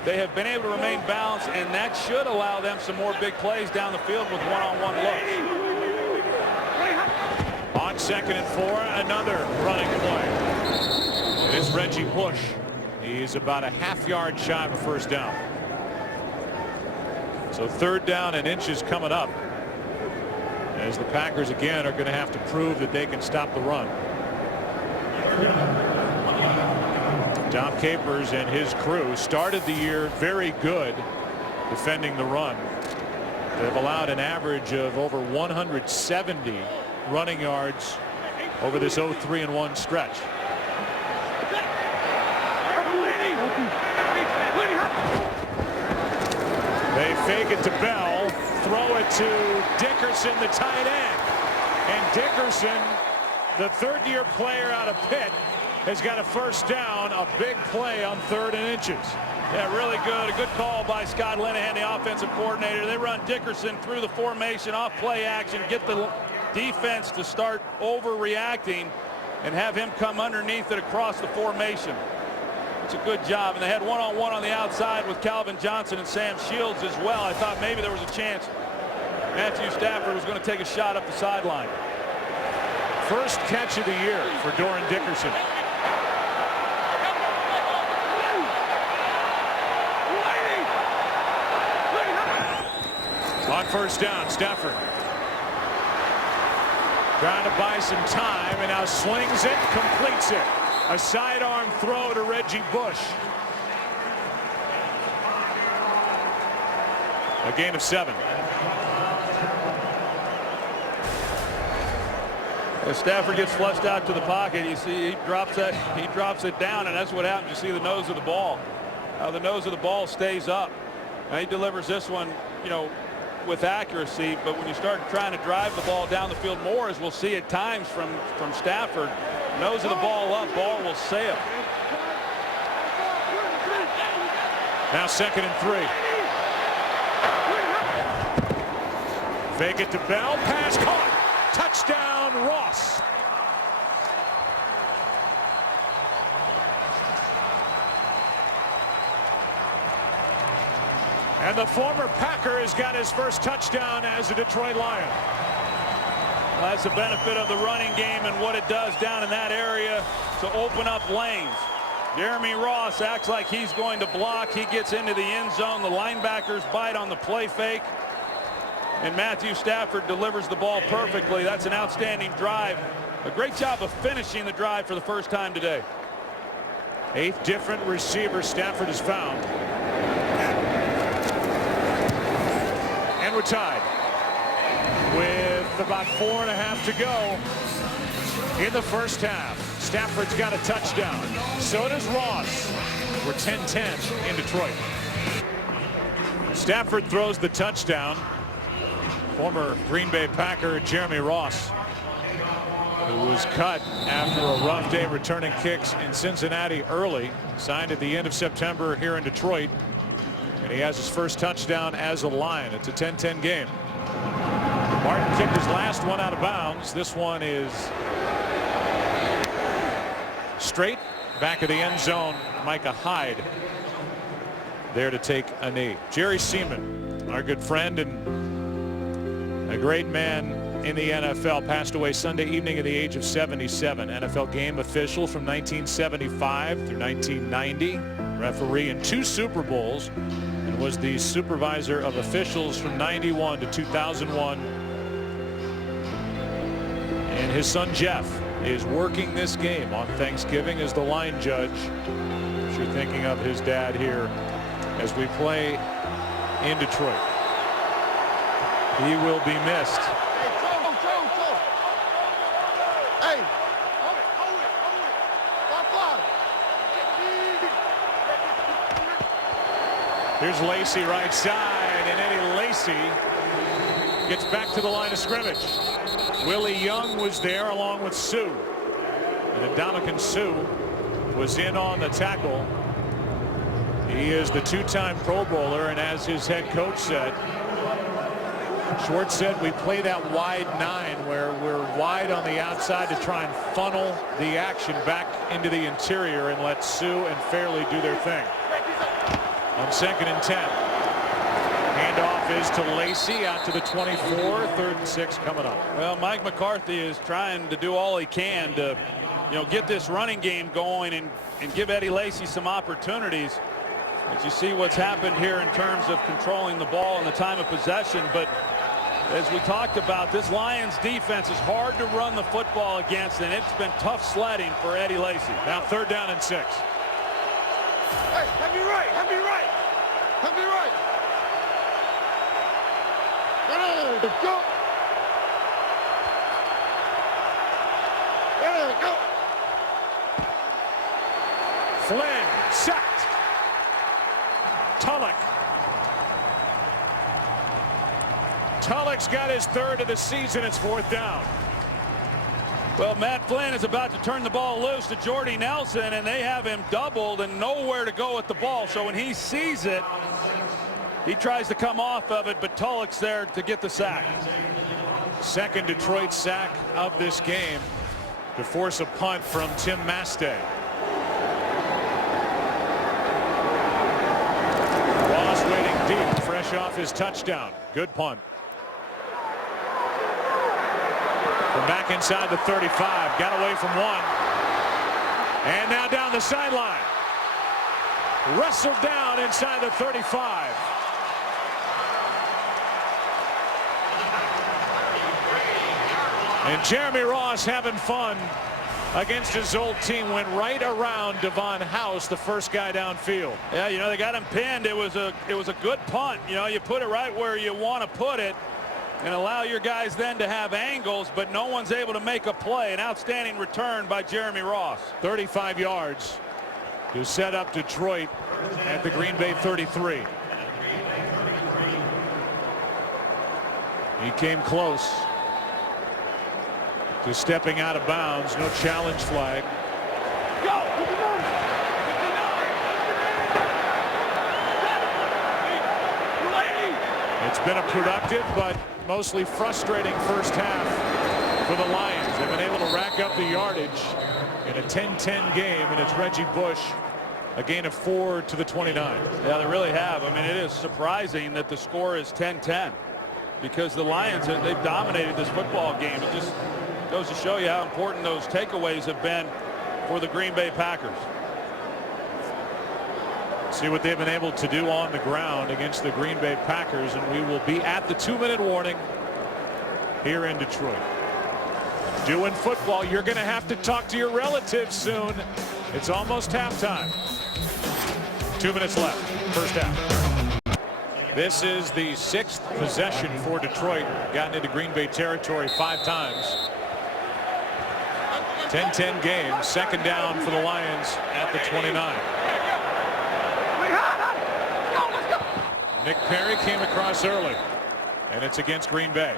they have been able to remain balanced, and that should allow them some more big plays down the field with one-on-one looks. On 2nd and 4, another running play. It is Reggie Bush. He's about a half-yard shy of a first down. So 3rd down and inches coming up, as the Packers again are going to have to prove that they can stop the run. Dom Capers and his crew started the year very good defending the run. They've allowed an average of over 170 running yards over this 0-3-1 stretch. They fake it to Bell, throw it to Dickerson, the tight end. And Dickerson, the 3rd-year player out of Pitt, has got a first down, a big play on 3rd and inches. Yeah, really good. A good call by Scott Linehan, the offensive coordinator. They run Dickerson through the formation, off play action, get the defense to start overreacting and have him come underneath it across the formation. It's a good job, and they had one-on-one on the outside with Calvin Johnson and Sam Shields as well. I thought maybe there was a chance Matthew Stafford was going to take a shot up the sideline. First catch of the year for Doran Dickerson. On first down, Stafford trying to buy some time, and now slings it, completes it. A sidearm throw to Reggie Bush. A gain of 7. As Stafford gets flushed out to the pocket, you see he drops it down, and that's what happens. You see the nose of the ball. The nose of the ball stays up. Now he delivers this one, you know, with accuracy, but when you start trying to drive the ball down the field more, as we'll see at times from Stafford, nose of the ball up, ball will sail. Now 2nd and 3. Fake it to Bell, pass caught, touchdown Ross. And the former Packer has got his first touchdown as a Detroit Lion. Well, that's the benefit of the running game and what it does down in that area to open up lanes. Jeremy Ross acts like he's going to block. He gets into the end zone. The linebackers bite on the play fake. And Matthew Stafford delivers the ball perfectly. That's an outstanding drive. A great job of finishing the drive for the first time today. 8th different receiver Stafford has found. And we're tied with about 4.5 to go in the first half. Stafford's got a touchdown. So does Ross. We're 10-10 in Detroit. Stafford throws the touchdown. Former Green Bay Packer Jeremy Ross, who was cut after a rough day returning kicks in Cincinnati early, signed at the end of September here in Detroit. And he has his first touchdown as a Lion. It's a 10-10 game. Martin kicked his last one out of bounds. This one is straight back of the end zone. Micah Hyde there to take a knee. Jerry Seaman, our good friend and a great man in the NFL, passed away Sunday evening at the age of 77. NFL game official from 1975 through 1990. referee in 2 Super Bowls and was the supervisor of officials from 91 to 2001. And his son Jeff is working this game on Thanksgiving as the line judge. If you're thinking of his dad here as we play in Detroit. He will be missed. Here's Lacy right side, and Eddie Lacy gets back to the line of scrimmage. Willie Young was there along with Sue. And Ndamukong Suh was in on the tackle. He is the 2-time Pro Bowler, and as his head coach said, Schwartz said we play that wide 9 where we're wide on the outside to try and funnel the action back into the interior and let Sue and Fairley do their thing. On 2nd and 10. Handoff is to Lacy out to the 24. 3rd and 6 coming up. Well, Mike McCarthy is trying to do all he can to, get this running game going and give Eddie Lacy some opportunities. As you see what's happened here in terms of controlling the ball and the time of possession. But as we talked about, this Lions defense is hard to run the football against, and it's been tough sledding for Eddie Lacy. Now 3rd down and 6. Hey, heavy right, heavy right, heavy right. There we go. There we go. Flynn sacked. Tulloch. Tulloch's got his 3rd of the season. It's 4th down. Well, Matt Flynn is about to turn the ball loose to Jordy Nelson, and they have him doubled and nowhere to go with the ball. So when he sees it, he tries to come off of it, but Tulloch's there to get the sack. 2nd Detroit sack of this game to force a punt from Tim Mastay. Ross waiting deep, fresh off his touchdown. Good punt. From back inside the 35, got away from 1. And now down the sideline. Wrestled down inside the 35. And Jeremy Ross having fun against his old team. Went right around Devon House, the first guy downfield. Yeah, they got him pinned. It was a good punt. You put it right where you want to put it and allow your guys then to have angles, but no one's able to make a play. An outstanding return by Jeremy Ross. 35 yards to set up Detroit at the Green Bay 33. He came close to stepping out of bounds. No challenge flag. Go! It's been a productive but mostly frustrating first half for the Lions. They've been able to rack up the yardage in a 10-10 game, and it's Reggie Bush, a gain of 4 to the 29. Yeah, they really have. I mean, it is surprising that the score is 10-10 because the Lions, they've dominated this football game. It just goes to show you how important those takeaways have been for the Green Bay Packers. See what they've been able to do on the ground against the Green Bay Packers, and we will be at the 2-minute warning here in Detroit. Doing football, you're going to have to talk to your relatives soon. It's almost halftime. 2 minutes left, first half. This is the 6th possession for Detroit. Gotten into Green Bay territory 5 times. 10-10 game, 2nd down for the Lions at the 29. Nick Perry came across early, and it's against Green Bay.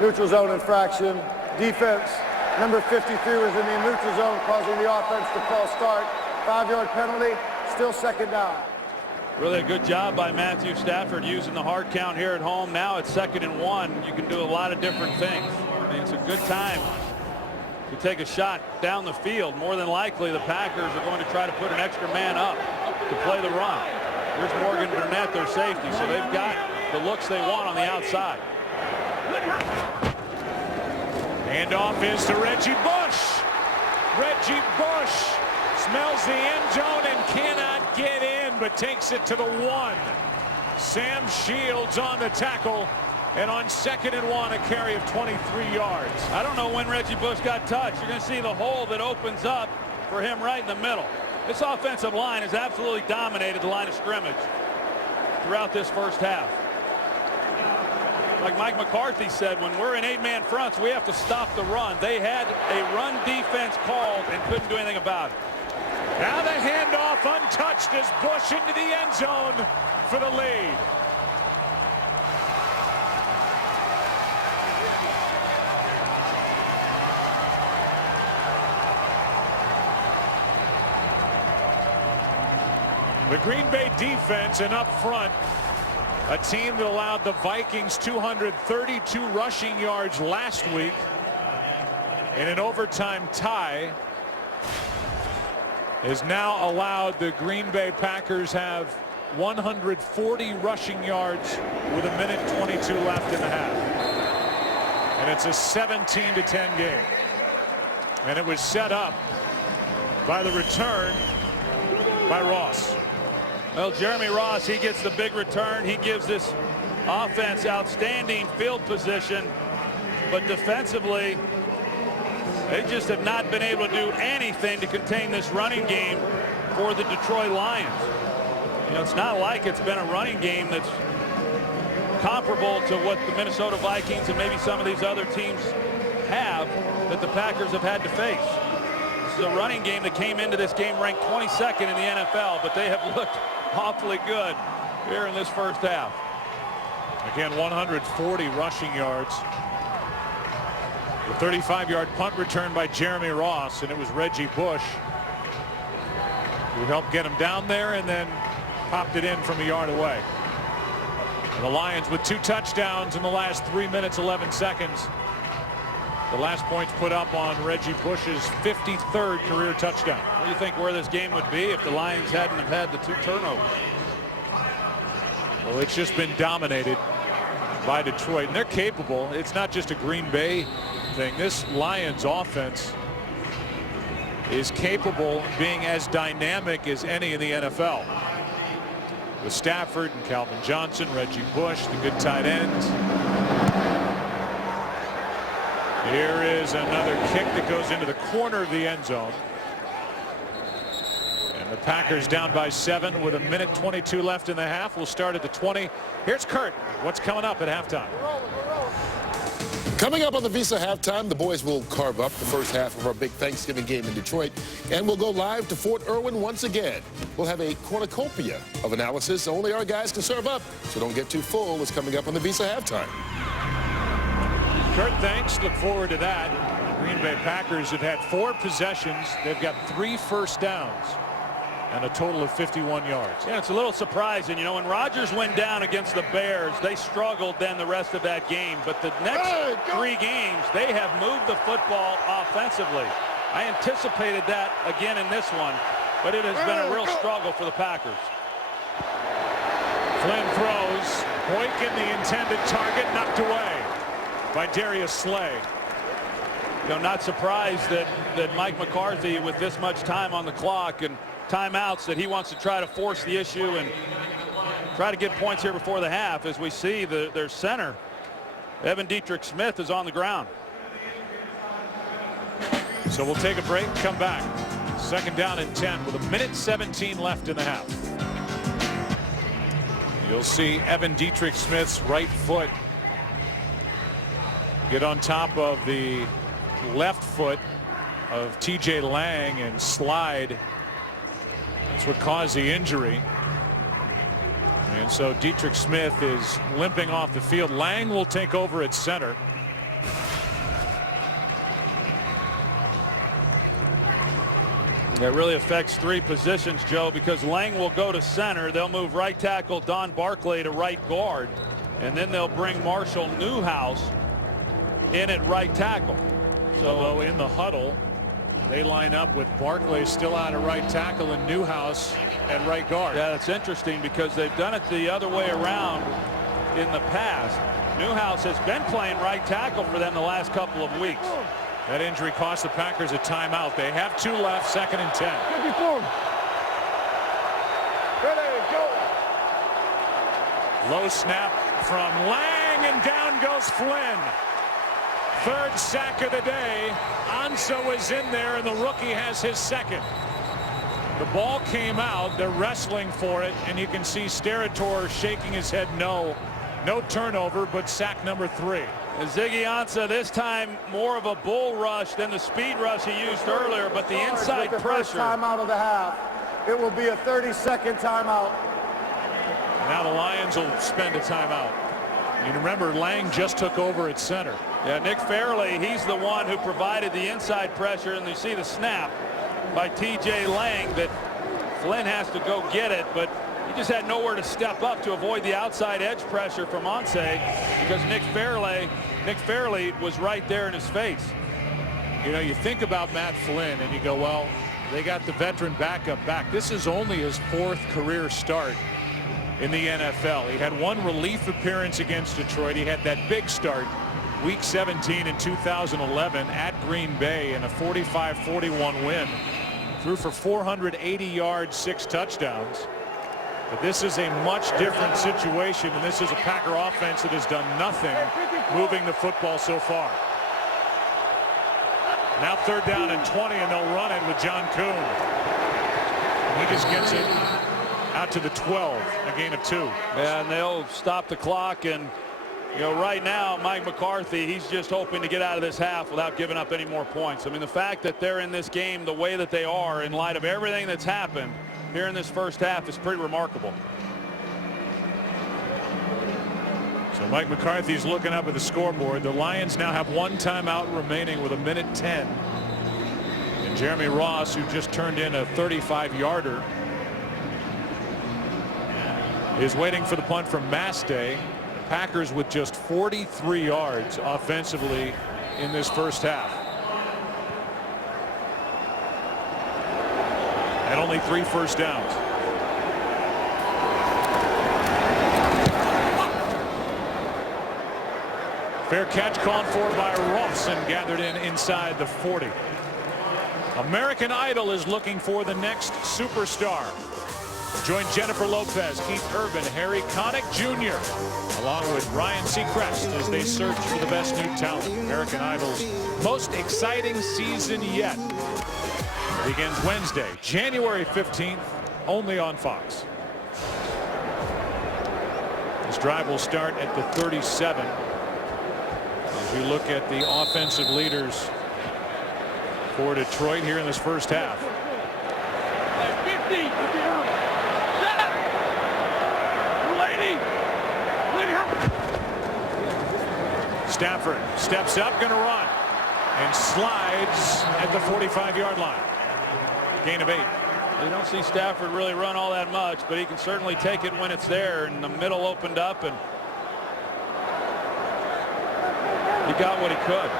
Neutral zone infraction. Defense, number 53 was in the neutral zone, causing the offense to false start. 5-yard penalty, still 2nd down. Really a good job by Matthew Stafford using the hard count here at home. Now it's 2nd and 1. You can do a lot of different things. I mean, it's a good time to take a shot down the field. More than likely the Packers are going to try to put an extra man up to play the run. Here's Morgan Burnett, their safety, so they've got the looks they want on the outside. Handoff is to Reggie Bush. Reggie Bush smells the end zone and cannot get in, but takes it to the 1. Sam Shields on the tackle, and on 2nd and 1, a carry of 23 yards. I don't know when Reggie Bush got touched. You're going to see the hole that opens up for him right in the middle. This offensive line has absolutely dominated the line of scrimmage throughout this first half. Like Mike McCarthy said, when we're in 8-man fronts, we have to stop the run. They had a run defense called and couldn't do anything about it. Now the handoff untouched as Bush into the end zone for the lead. The Green Bay defense, and up front, a team that allowed the Vikings 232 rushing yards last week in an overtime tie, has now allowed the Green Bay Packers have 140 rushing yards with 1:22 left in the half. And it's a 17-10 game. And it was set up by the return by Ross. Well, Jeremy Ross, he gets the big return. He gives this offense outstanding field position, but defensively, they just have not been able to do anything to contain this running game for the Detroit Lions. You know, it's not like it's been a running game that's comparable to what the Minnesota Vikings and maybe some of these other teams have that the Packers have had to face. This is a running game that came into this game ranked 22nd in the NFL, but they have looked awfully good here in this first half. Again, 140 rushing yards. The 35-yard punt return by Jeremy Ross, and it was Reggie Bush who helped get him down there and then popped it in from a yard away. And the Lions with 2 touchdowns in the last 3 minutes 11 seconds. The last points put up on Reggie Bush's 53rd career touchdown. What do you think where this game would be if the Lions hadn't have had the 2 turnovers? Well, it's just been dominated by Detroit, and they're capable. It's not just a Green Bay thing. This Lions offense is capable of being as dynamic as any in the NFL. With Stafford and Calvin Johnson, Reggie Bush, the good tight ends. Here is another kick that goes into the corner of the end zone. And the Packers down by 7 with 1:22 left in the half. We'll start at the 20. Here's Kurt. What's coming up at halftime? Coming up on the Visa halftime, the boys will carve up the first half of our big Thanksgiving game in Detroit, and we'll go live to Fort Irwin once again. We'll have a cornucopia of analysis only our guys can serve up, so don't get too full. It's coming up on the Visa halftime. Kurt, thanks. Look forward to that. The Green Bay Packers have had 4 possessions. They've got 3 first downs and a total of 51 yards. Yeah, it's a little surprising. You know, when Rodgers went down against the Bears, they struggled then the rest of that game. But the next 3 games, they have moved the football offensively. I anticipated that again in this one, but it has been a real struggle for the Packers. Flynn throws. Boykin, the intended target, knocked away by Darius Slay. You know, not surprised that Mike McCarthy, with this much time on the clock and timeouts, that he wants to try to force the issue and try to get points here before the half. As we see, their center, Evan Dietrich Smith, is on the ground. So we'll take a break, come back. 2nd down and 10 with 1:17 left in the half. You'll see Evan Dietrich Smith's right foot get on top of the left foot of TJ Lang and slide. That's what caused the injury. And so Dietrich Smith is limping off the field. Lang will take over at center. That really affects 3 positions, Joe, because Lang will go to center. They'll move right tackle Don Barclay to right guard, and then they'll bring Marshall Newhouse in at right tackle. So in the huddle, they line up with Barclay still out at right tackle and Newhouse at right guard. Yeah, that's interesting because they've done it the other way around in the past. Newhouse has been playing right tackle for them the last couple of weeks. That injury cost the Packers a timeout. They have 2 left, 2nd and 10. Ready, go. Low snap from Lang, and down goes Flynn. 3rd sack of the day. Ansah was in there, and the rookie has his 2nd. The ball came out. They're wrestling for it, and you can see Steratore shaking his head no. No turnover, but sack number 3. And Ziggy Ansah this time more of a bull rush than the speed rush he used earlier, but the inside the first pressure. timeout of the half. It will be a 30-second timeout. Now the Lions will spend a timeout. You remember Lang just took over at center. Yeah, Nick Fairley, he's the one who provided the inside pressure, and you see the snap by TJ Lang that Flynn has to go get it, but he just had nowhere to step up to avoid the outside edge pressure from Ansah because Nick Fairley was right there in his face. You know, you think about Matt Flynn and you go, well, they got the veteran backup back. This is only his 4th career start in the NFL. He had 1 relief appearance against Detroit. He had that big start week 17 in 2011 at Green Bay in a 45-41 win. Threw for 480 yards, 6 touchdowns. But this is a much different situation, and this is a Packer offense that has done nothing moving the football so far. Now 3rd down and 20, and they'll run it with John Kuhn. And he just gets it out to the 12, a gain of 2. And they'll stop the clock, and you know, right now Mike McCarthy, he's just hoping to get out of this half without giving up any more points. I mean, the fact that they're in this game the way that they are in light of everything that's happened here in this first half is pretty remarkable. So Mike McCarthy's looking up at the scoreboard. The Lions now have 1 timeout remaining with 1:10. And Jeremy Ross, who just turned in a 35-yarder, is waiting for the punt from Mastay. Packers with just 43 yards offensively in this first half. And only 3 first downs. Fair catch called for by Ross and gathered in inside the 40. American Idol is looking for the next superstar. Join Jennifer Lopez, Keith Urban, Harry Connick Jr., along with Ryan Seacrest as they search for the best new talent. American Idol's most exciting season yet begins Wednesday, January 15th, only on Fox. This drive will start at the 37. As you look at the offensive leaders for Detroit here in this first half. 50. Stafford steps up, going to run, and slides at the 45-yard line. Gain of 8. You don't see Stafford really run all that much, but he can certainly take it when it's there, and the middle opened up, and he got what he could.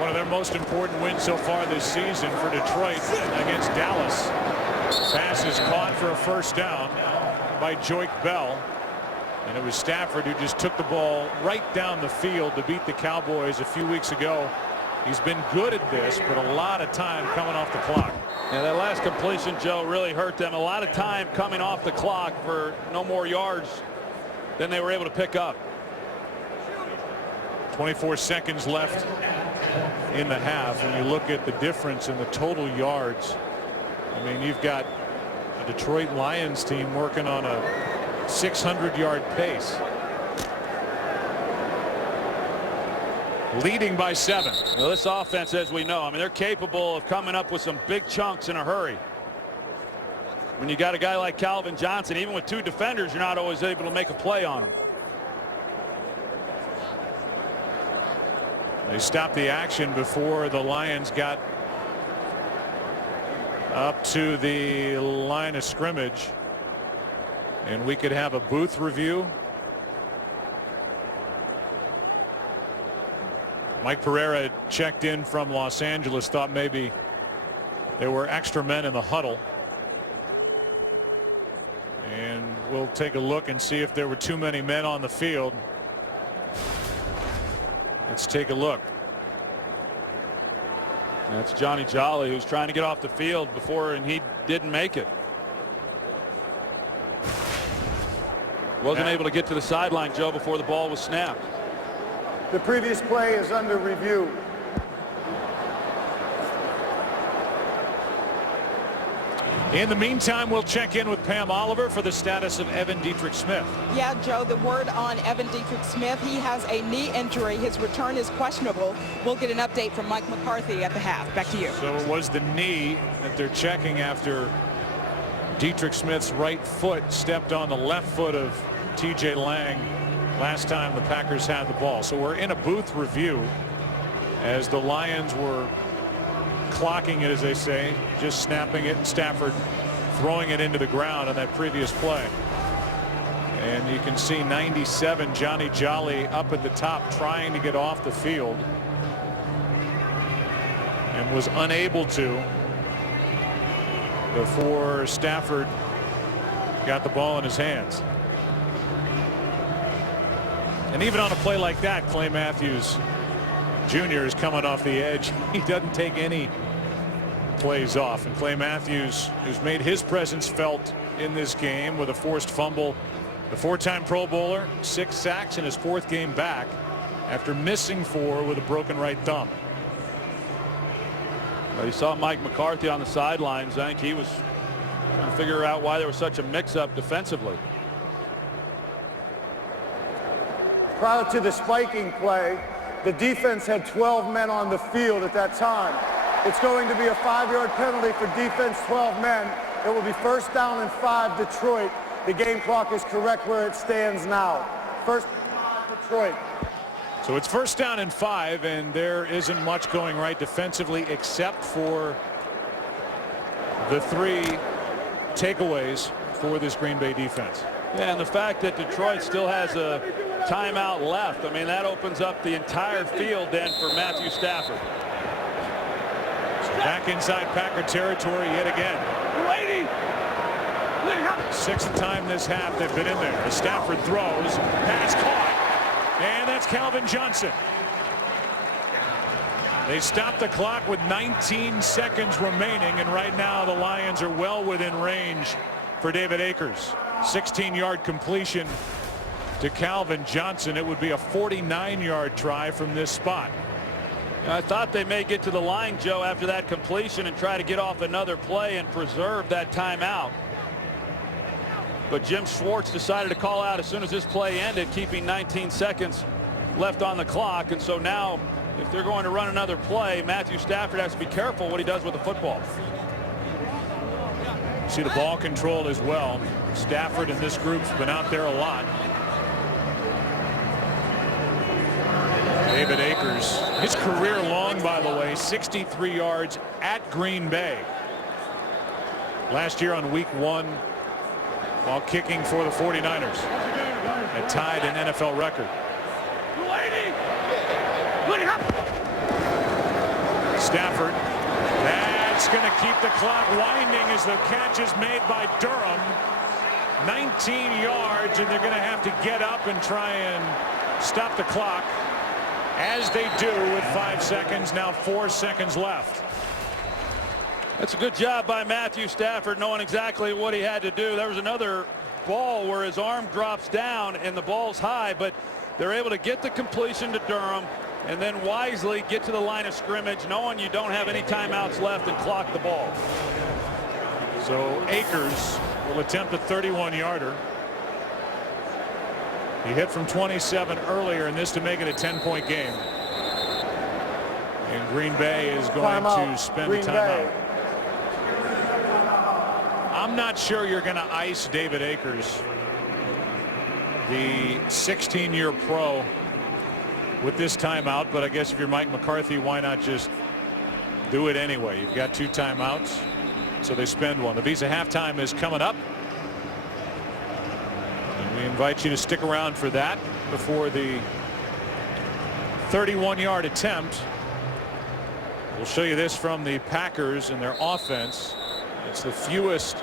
One of their most important wins so far this season for Detroit against Dallas. Pass is caught for a first down by Joique Bell. And it was Stafford who just took the ball right down the field to beat the Cowboys a few weeks ago. He's been good at this, but a lot of time coming off the clock. Yeah, that last completion, Joe, really hurt them. A lot of time coming off the clock for no more yards than they were able to pick up. 24 seconds left in the half. And you look at the difference in the total yards. I mean, you've got a Detroit Lions team working on a 600-yard pace. Leading by 7. Well, this offense, as we know, I mean, they're capable of coming up with some big chunks in a hurry. When you got a guy like Calvin Johnson, even with 2 defenders, you're not always able to make a play on him. They stopped the action before the Lions got up to the line of scrimmage. And we could have a booth review. Mike Pereira checked in from Los Angeles, thought maybe there were extra men in the huddle. And we'll take a look and see if there were too many men on the field. Let's take a look. That's Johnny Jolly, who's trying to get off the field before, and he didn't make it. Wasn't able to get to the sideline, Joe, before the ball was snapped. The previous play is under review. In the meantime, we'll check in with Pam Oliver for the status of Evan Dietrich Smith. Yeah, Joe, the word on Evan Dietrich Smith, he has a knee injury. His return is questionable. We'll get an update from Mike McCarthy at the half. Back to you. So it was the knee that they're checking after Dietrich Smith's right foot stepped on the left foot of TJ Lang last time the Packers had the ball. So we're in a booth review as the Lions were clocking it, as they say, just snapping it, and Stafford throwing it into the ground on that previous play. And you can see 97 Johnny Jolly up at the top trying to get off the field and was unable to before Stafford got the ball in his hands. And even on a play like that, Clay Matthews Jr. is coming off the edge. He doesn't take any plays off. And Clay Matthews, who's made his presence felt in this game with a forced fumble, the four-time Pro Bowler, 6 sacks in his 4th game back after missing 4 with a broken right thumb. Well, you saw Mike McCarthy on the sidelines. I think he was trying to figure out why there was such a mix-up defensively. Prior to the spiking play, the defense had 12 men on the field at that time. It's going to be a 5-yard penalty for defense, 12 men. It will be first down and 5 Detroit. The game clock is correct where it stands now. First down Detroit. So it's first down and 5, and there isn't much going right defensively except for the 3 takeaways for this Green Bay defense. Yeah, and the fact that Detroit still has a timeout left, I mean, that opens up the entire field then for Matthew Stafford. So back inside Packer territory yet again. 6th time this half they've been in there. As Stafford throws, pass caught, and that's Calvin Johnson. They stopped the clock with 19 seconds remaining, and right now the Lions are well within range for David Akers. 16-yard completion to Calvin Johnson. It would be a 49-yard try from this spot. I thought they may get to the line, Joe, after that completion and try to get off another play and preserve that timeout. But Jim Schwartz decided to call out as soon as this play ended, keeping 19 seconds left on the clock. And so now, if they're going to run another play, Matthew Stafford has to be careful what he does with the football. See the ball control as well. Stafford and this group's been out there a lot. David Akers, his career long, by the way, 63 yards at Green Bay. Last year on week 1 while kicking for the 49ers. It tied an NFL record. Stafford, that's going to keep the clock winding as the catch is made by Durham. 19 yards, and they're going to have to get up and try and stop the clock, as they do with 5 seconds, now 4 seconds left. That's a good job by Matthew Stafford, knowing exactly what he had to do. There was another ball where his arm drops down and the ball's high, but they're able to get the completion to Durham and then wisely get to the line of scrimmage, knowing you don't have any timeouts left, and clock the ball. So Akers will attempt a 31-yarder. He hit from 27 earlier in this to make it a 10-point game. And Green Bay is going to spend a timeout. I'm not sure you're going to ice David Akers, the 16-year pro, with this timeout, but I guess if you're Mike McCarthy, why not just do it anyway? You've got 2 timeouts, so they spend 1. The Visa halftime is coming up, and we invite you to stick around for that before the 31-yard attempt. We'll show you this from the Packers and their offense. It's the fewest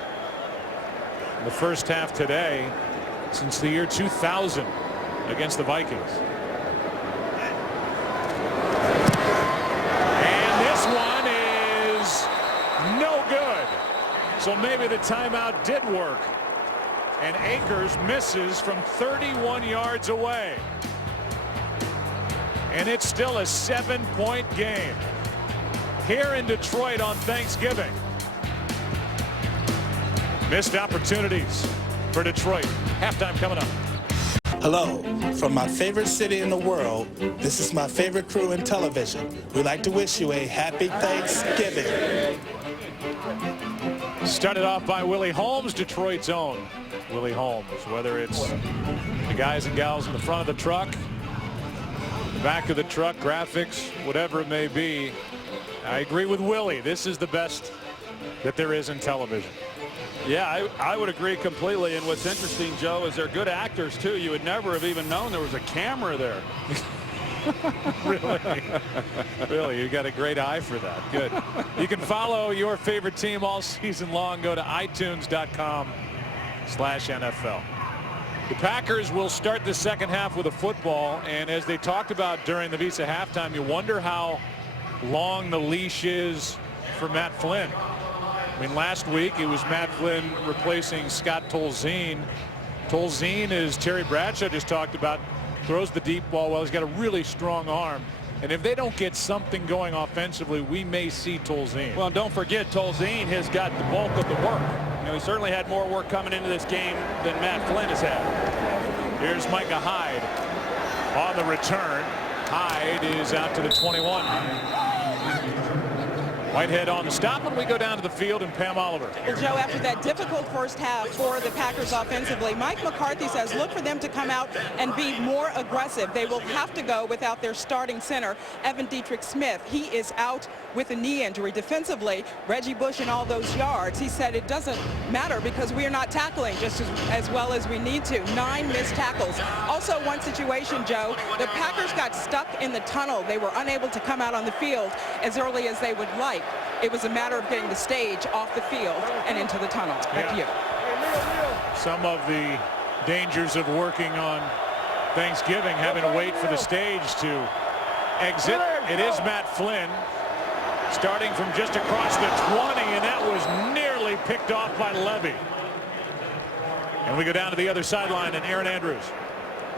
in the first half today since the year 2000 against the Vikings. So maybe the timeout did work. And Akers misses from 31 yards away. And it's still a 7-point game here in Detroit on Thanksgiving. Missed opportunities for Detroit. Halftime coming up. Hello, from my favorite city in the world, this is my favorite crew in television. We'd like to wish you a happy Thanksgiving. Started off by Willie Holmes, Detroit's own Willie Holmes. Whether it's the guys and gals in the front of the truck, the back of the truck, graphics, whatever it may be, I agree with Willie. This is the best that there is in television. Yeah, I would agree completely. And what's interesting, Joe, is they're good actors, too. You would never have even known there was a camera there. Really? Really, you got a great eye for that. Good. You can follow your favorite team all season long. Go to itunes.com/NFL. The Packers will start the second half with a football. And as they talked about during the Visa halftime, you wonder how long the leash is for Matt Flynn. I mean, last week it was Matt Flynn replacing Scott Tolzien. Tolzien, as Terry Bradshaw just talked about, throws the deep ball well. He's got a really strong arm. And if they don't get something going offensively, we may see Tolzien. Well, don't forget, Tolzien has got the bulk of the work. You know, he certainly had more work coming into this game than Matt Flynn has had. Here's Micah Hyde on the return. Hyde is out to the 21. Whitehead on the stop, and we go down to the field, and Pam Oliver. Well, Joe, after that difficult first half for the Packers offensively, Mike McCarthy says look for them to come out and be more aggressive. They will have to go without their starting center, Evan Dietrich Smith. He is out with a knee injury. Defensively, Reggie Bush and all those yards. He said it doesn't matter because we are not tackling just as well as we need to. 9 missed tackles. Also, one situation, Joe, the Packers got stuck in the tunnel. They were unable to come out on the field as early as they would like. It was a matter of getting the stage off the field and into the tunnel. Back to you. Some of the dangers of working on Thanksgiving, having to wait for the stage to exit. It is Matt Flynn starting from just across the 20, and that was nearly picked off by Levy. And we go down to the other sideline, and Aaron Andrews.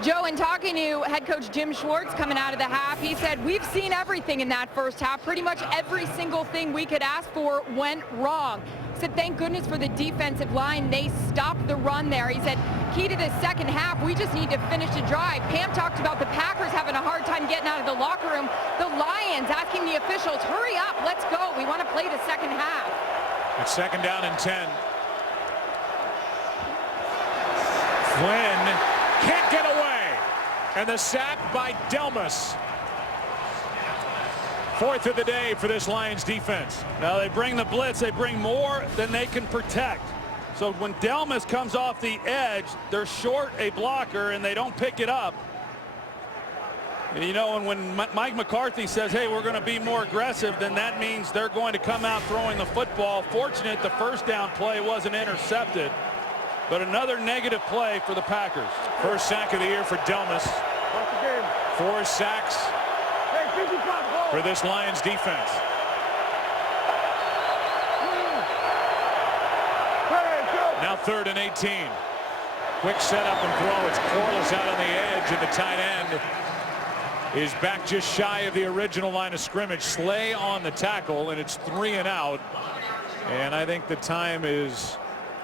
Joe, in talking to head coach Jim Schwartz coming out of the half, he said, we've seen everything in that first half. Pretty much every single thing we could ask for went wrong. He said, thank goodness for the defensive line. They stopped the run there. He said, key to the second half, we just need to finish the drive. Pam talked about the Packers having a hard time getting out of the locker room. The Lions asking the officials, hurry up, let's go. We want to play the second half. It's second down and 10. Flynn can't get away. And the sack by Delmas. 4th of the day for this Lions defense. Now they bring the blitz. They bring more than they can protect. So when Delmas comes off the edge, they're short a blocker and they don't pick it up. And you know, and when Mike McCarthy says, hey, we're going to be more aggressive, then that means they're going to come out throwing the football. Fortunate the first down play wasn't intercepted. But another negative play for the Packers. First sack of the year for Delmas. 4 sacks for this Lions defense. Now 3rd and 18. Quick setup and throw. It's Corliss out on the edge, and the tight end is back just shy of the original line of scrimmage. Slay on the tackle, and it's 3 and out. And I think the time is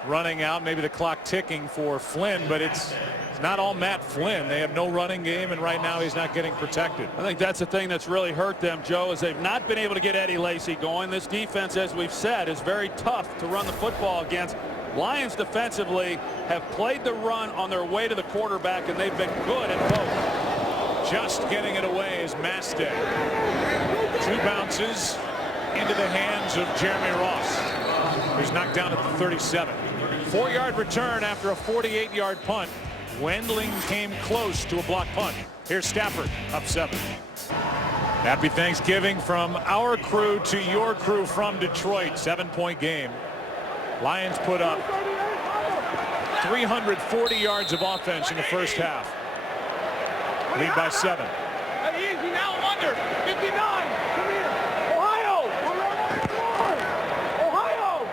running out, maybe the clock ticking for Flynn, but it's not all Matt Flynn. They have no running game, and right now he's not getting protected. I think that's the thing that's really hurt them, Joe, is they've not been able to get Eddie Lacy going. This defense, as we've said, is very tough to run the football against. Lions defensively have played the run on their way to the quarterback, and they've been good at both. Just getting it away is Mastay. 2 bounces into the hands of Jeremy Ross, who's knocked down at the 37. 4-yard return after a 48-yard punt. Wendling came close to a block punt. Here's Stafford, up 7. Happy Thanksgiving from our crew to your crew from Detroit. 7-point game. Lions put up 340 yards of offense in the first half. Lead by 7. Easy now, under 59. Come here. Ohio. Ohio.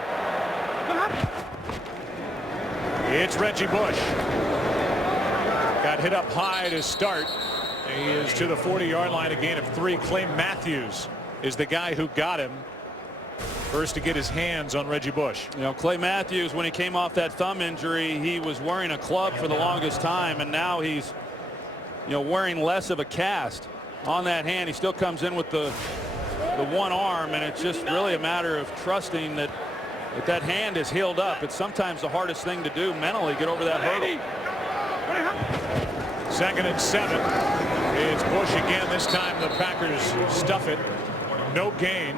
Gonna have It's Reggie Bush. Got hit up high to start. He is to the 40-yard line, a gain of 3. Clay Matthews is the guy who got him. First to get his hands on Reggie Bush. You know, Clay Matthews, when he came off that thumb injury, he was wearing a club for the longest time, and now he's, you know, wearing less of a cast on that hand. He still comes in with the one arm, and it's just really a matter of trusting that that hand is healed up. It's sometimes the hardest thing to do mentally, get over that hurdle. 2nd and 7. It's Bush again. This time the Packers stuff it. No gain.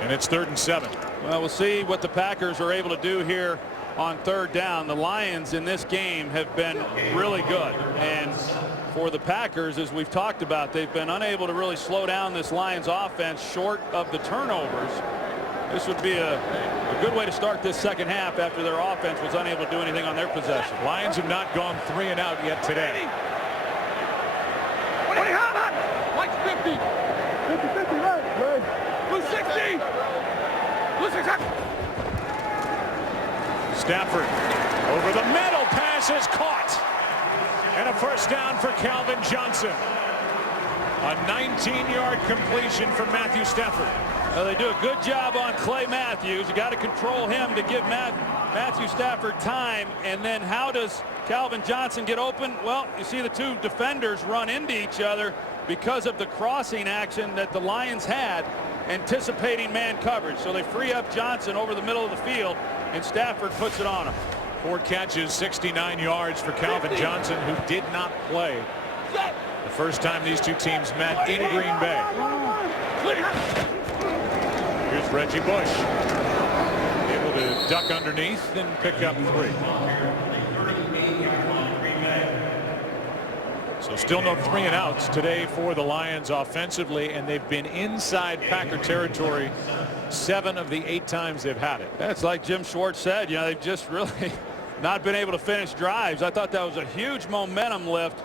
And it's 3rd and 7. Well, we'll see what the Packers are able to do here on 3rd down. The Lions in this game have been really good. And for the Packers, as we've talked about, they've been unable to really slow down this Lions offense short of the turnovers. This would be a good way to start this second half after their offense was unable to do anything on their possession. Lions have not gone 3 and out yet today. Mike's 50. 50, right. Who's 60? Who's 60? Stafford over the middle. Pass is caught. And a first down for Calvin Johnson. A 19-yard completion from Matthew Stafford. Well, they do a good job on Clay Matthews. You got to control him to give Matthew Stafford time. And then how does Calvin Johnson get open? Well, you see the two defenders run into each other because of the crossing action that the Lions had, anticipating man coverage. So they free up Johnson over the middle of the field, and Stafford puts it on him. 4 catches, 69 yards for Calvin Johnson, who did not play the first time these two teams met in Green Bay. Here's Reggie Bush, able to duck underneath and pick up 3. So still no 3 and outs today for the Lions offensively, and they've been inside Packer territory 7 of the 8 times they've had it. That's like Jim Schwartz said, you know, they've just really not been able to finish drives. I thought that was a huge momentum lift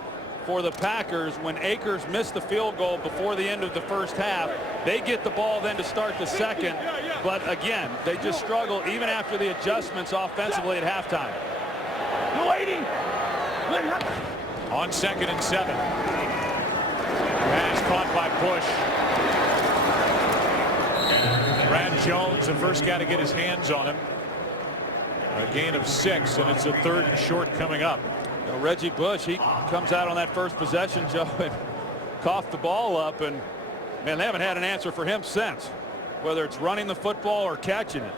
for the Packers when Akers missed the field goal before the end of the first half. They get the ball then to start the second, but again, they just struggle even after the adjustments offensively at halftime. On 2nd and 7. Pass caught by Bush. Brad Jones, the first guy to get his hands on him. A gain of 6, and it's a 3rd and short coming up. You know, Reggie Bush, he comes out on that first possession, Joe, and coughed the ball up, and man, they haven't had an answer for him since, whether it's running the football or catching it.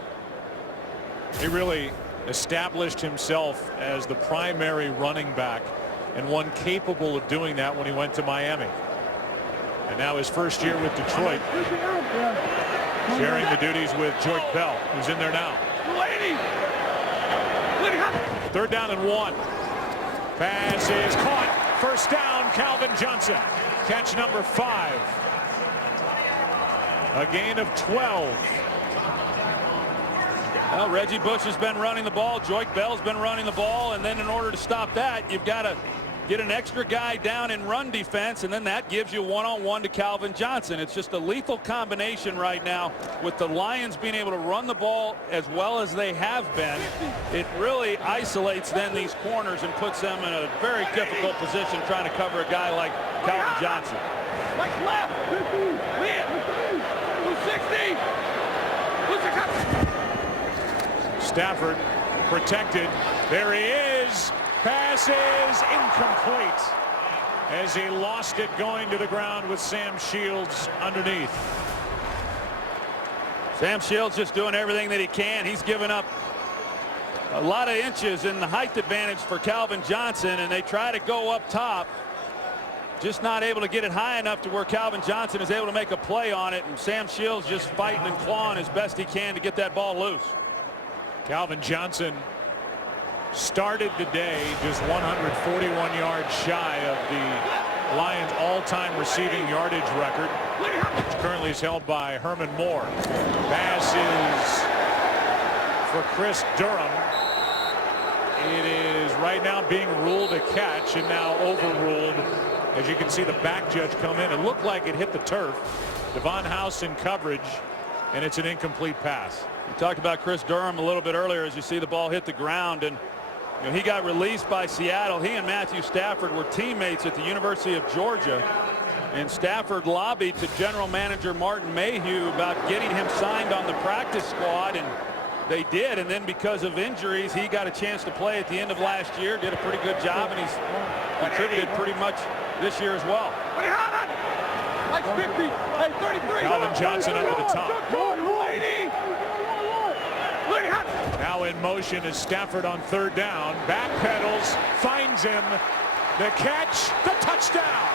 He really established himself as the primary running back and one capable of doing that when he went to Miami. And now his first year with Detroit, sharing the duties with Joyke Bell, who's in there now. 3rd down and 1. Pass is caught. First down, Calvin Johnson. Catch number 5. A gain of 12. Well, Reggie Bush has been running the ball. Joyke Bell's been running the ball. And then in order to stop that, you've got to get an extra guy down in run defense, and then that gives you one-on-one to Calvin Johnson. It's just a lethal combination right now with the Lions being able to run the ball as well as they have been. It really isolates then these corners and puts them in a very difficult position trying to cover a guy like Calvin Johnson. Like left. 60. Stafford protected. There he is. Pass is incomplete as he lost it going to the ground with Sam Shields underneath. Sam Shields just doing everything that he can. He's given up a lot of inches in the height advantage for Calvin Johnson, and they try to go up top. Just not able to get it high enough to where Calvin Johnson is able to make a play on it, and Sam Shields just fighting and clawing as best he can to get that ball loose. Calvin Johnson started the day just 141 yards shy of the Lions all-time receiving yardage record, which currently is held by Herman Moore. Pass is for Chris Durham. It is right now being ruled a catch and now overruled. As you can see the back judge come in. It looked like it hit the turf. Devon House in coverage, and it's an incomplete pass. We talked about Chris Durham a little bit earlier as you see the ball hit the ground, and he got released by Seattle. He and Matthew Stafford were teammates at the University of Georgia, and Stafford lobbied to general manager Martin Mayhew about getting him signed on the practice squad, and they did. And then because of injuries, he got a chance to play at the end of last year, did a pretty good job, and he's contributed pretty much this year as well. Like 50, hey, 33. Calvin Johnson up to the top. Now in motion is Stafford on third down. Backpedals, finds him. The catch, the touchdown.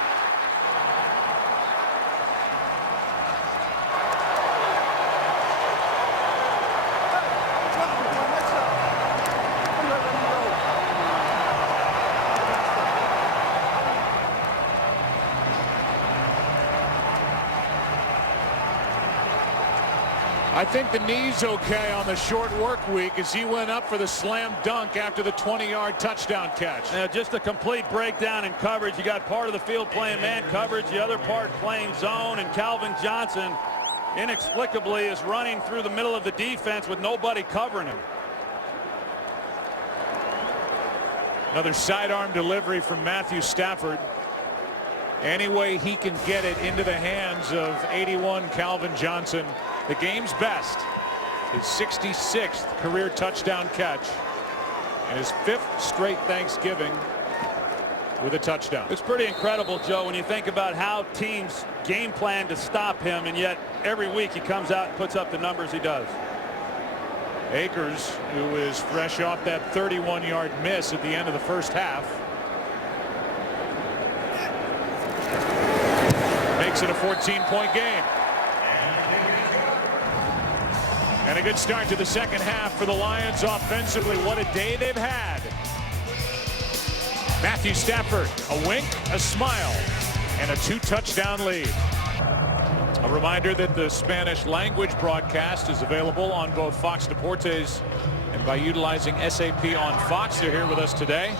I think the knee's okay on the short work week as he went up for the slam dunk after the 20-yard touchdown catch. Now just a complete breakdown in coverage. You got part of the field playing man coverage, the other part playing zone, and Calvin Johnson inexplicably is running through the middle of the defense with nobody covering him. Another sidearm delivery from Matthew Stafford. Any way he can get it into the hands of 81 Calvin Johnson. The game's best, his 66th career touchdown catch, and his 5th straight Thanksgiving with a touchdown. It's pretty incredible, Joe, when you think about how teams game plan to stop him, and yet every week he comes out and puts up the numbers he does. Akers, who is fresh off that 31-yard miss at the end of the first half, makes it a 14-point game. And a good start to the second half for the Lions offensively. What a day they've had. Matthew Stafford, a wink, a smile, and a 2-touchdown lead. A reminder that the Spanish language broadcast is available on both Fox Deportes and by utilizing SAP on Fox. They're here with us today.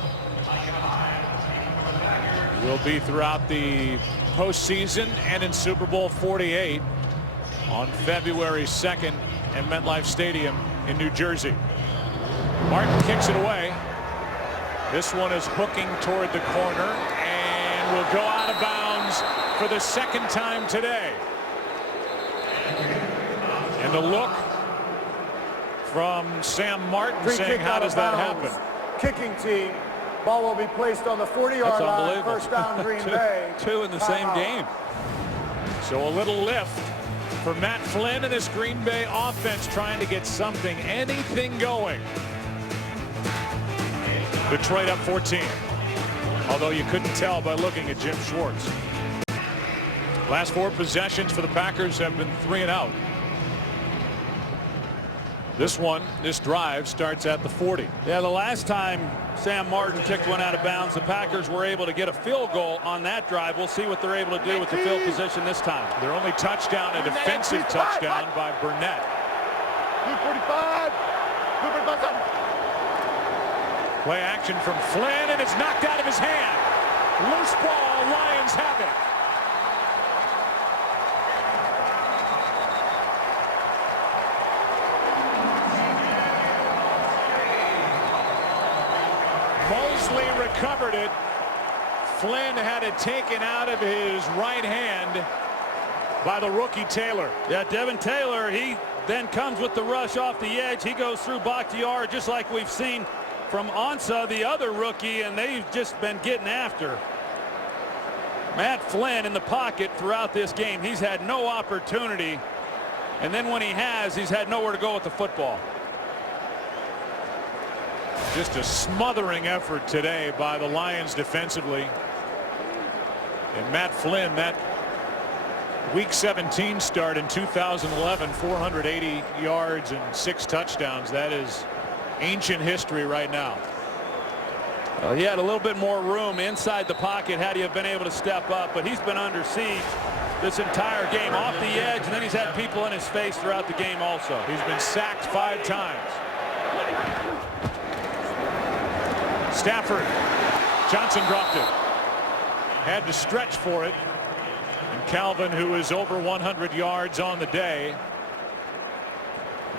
Will be throughout the postseason and in Super Bowl 48 on February 2nd at MetLife Stadium in New Jersey. Martin kicks it away. This one is hooking toward the corner and will go out of bounds for the second time today. And the look from Sam Martin saying, how does that happen? Kicking team. Ball will be placed on the 40-yard line. First down, Green Bay. Two in the same game. So a little lift for Matt Flynn and this Green Bay offense trying to get something, anything going. Detroit up 14. Although you couldn't tell by looking at Jim Schwartz. Last 4 possessions for the Packers have been 3 and out. This drive starts at the 40. Yeah, the last time Sam Martin kicked one out of bounds, the Packers were able to get a field goal on that drive. We'll see what they're able to do with the field position this time. Their only touchdown, a defensive touchdown by Burnett. 245. Play action from Flynn, and it's knocked out of his hand. Loose ball, Lions have it. Mosley recovered it. Flynn had it taken out of his right hand by the rookie Taylor. Yeah, Devin Taylor, he then comes with the rush off the edge. He goes through Bakhtiari just like we've seen from Ansah, the other rookie, and they've just been getting after Matt Flynn in the pocket throughout this game. He's had no opportunity, and then when he has, he's had nowhere to go with the football. Just a smothering effort today by the Lions defensively. And Matt Flynn, that Week 17 start in 2011, 480 yards and 6 touchdowns. That is ancient history right now. He had a little bit more room inside the pocket had he have been able to step up, but he's been under siege this entire game, off the edge, and then he's had people in his face throughout the game also. He's been sacked 5 times. Stafford. Johnson dropped it. Had to stretch for it. And Calvin, who is over 100 yards on the day.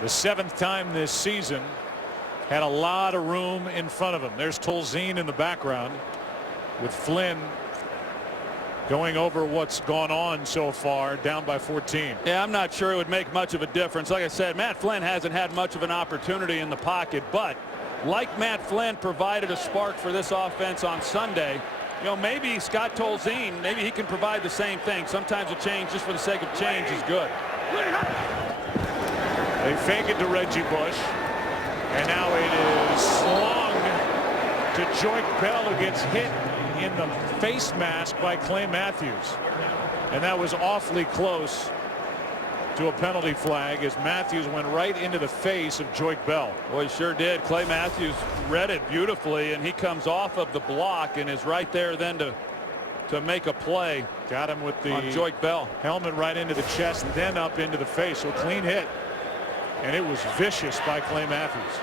The 7th time this season. Had a lot of room in front of him. There's Tolzien in the background with Flynn going over what's gone on so far, down by 14. Yeah, I'm not sure it would make much of a difference. Like I said, Matt Flynn hasn't had much of an opportunity in the pocket, but like Matt Flynn provided a spark for this offense on Sunday, you know, maybe Scott Tolzien, maybe he can provide the same thing. Sometimes a change just for the sake of change is good. They fake it to Reggie Bush, and now it is slung to Joique Bell, who gets hit in the face mask by Clay Matthews, and that was awfully close to a penalty flag as Matthews went right into the face of Joique Bell. Well, he sure did. Clay Matthews read it beautifully, and he comes off of the block and is right there then to make a play. Got him with the on Joique Bell. Helmet right into the chest, then up into the face. So a clean hit, and it was vicious by Clay Matthews.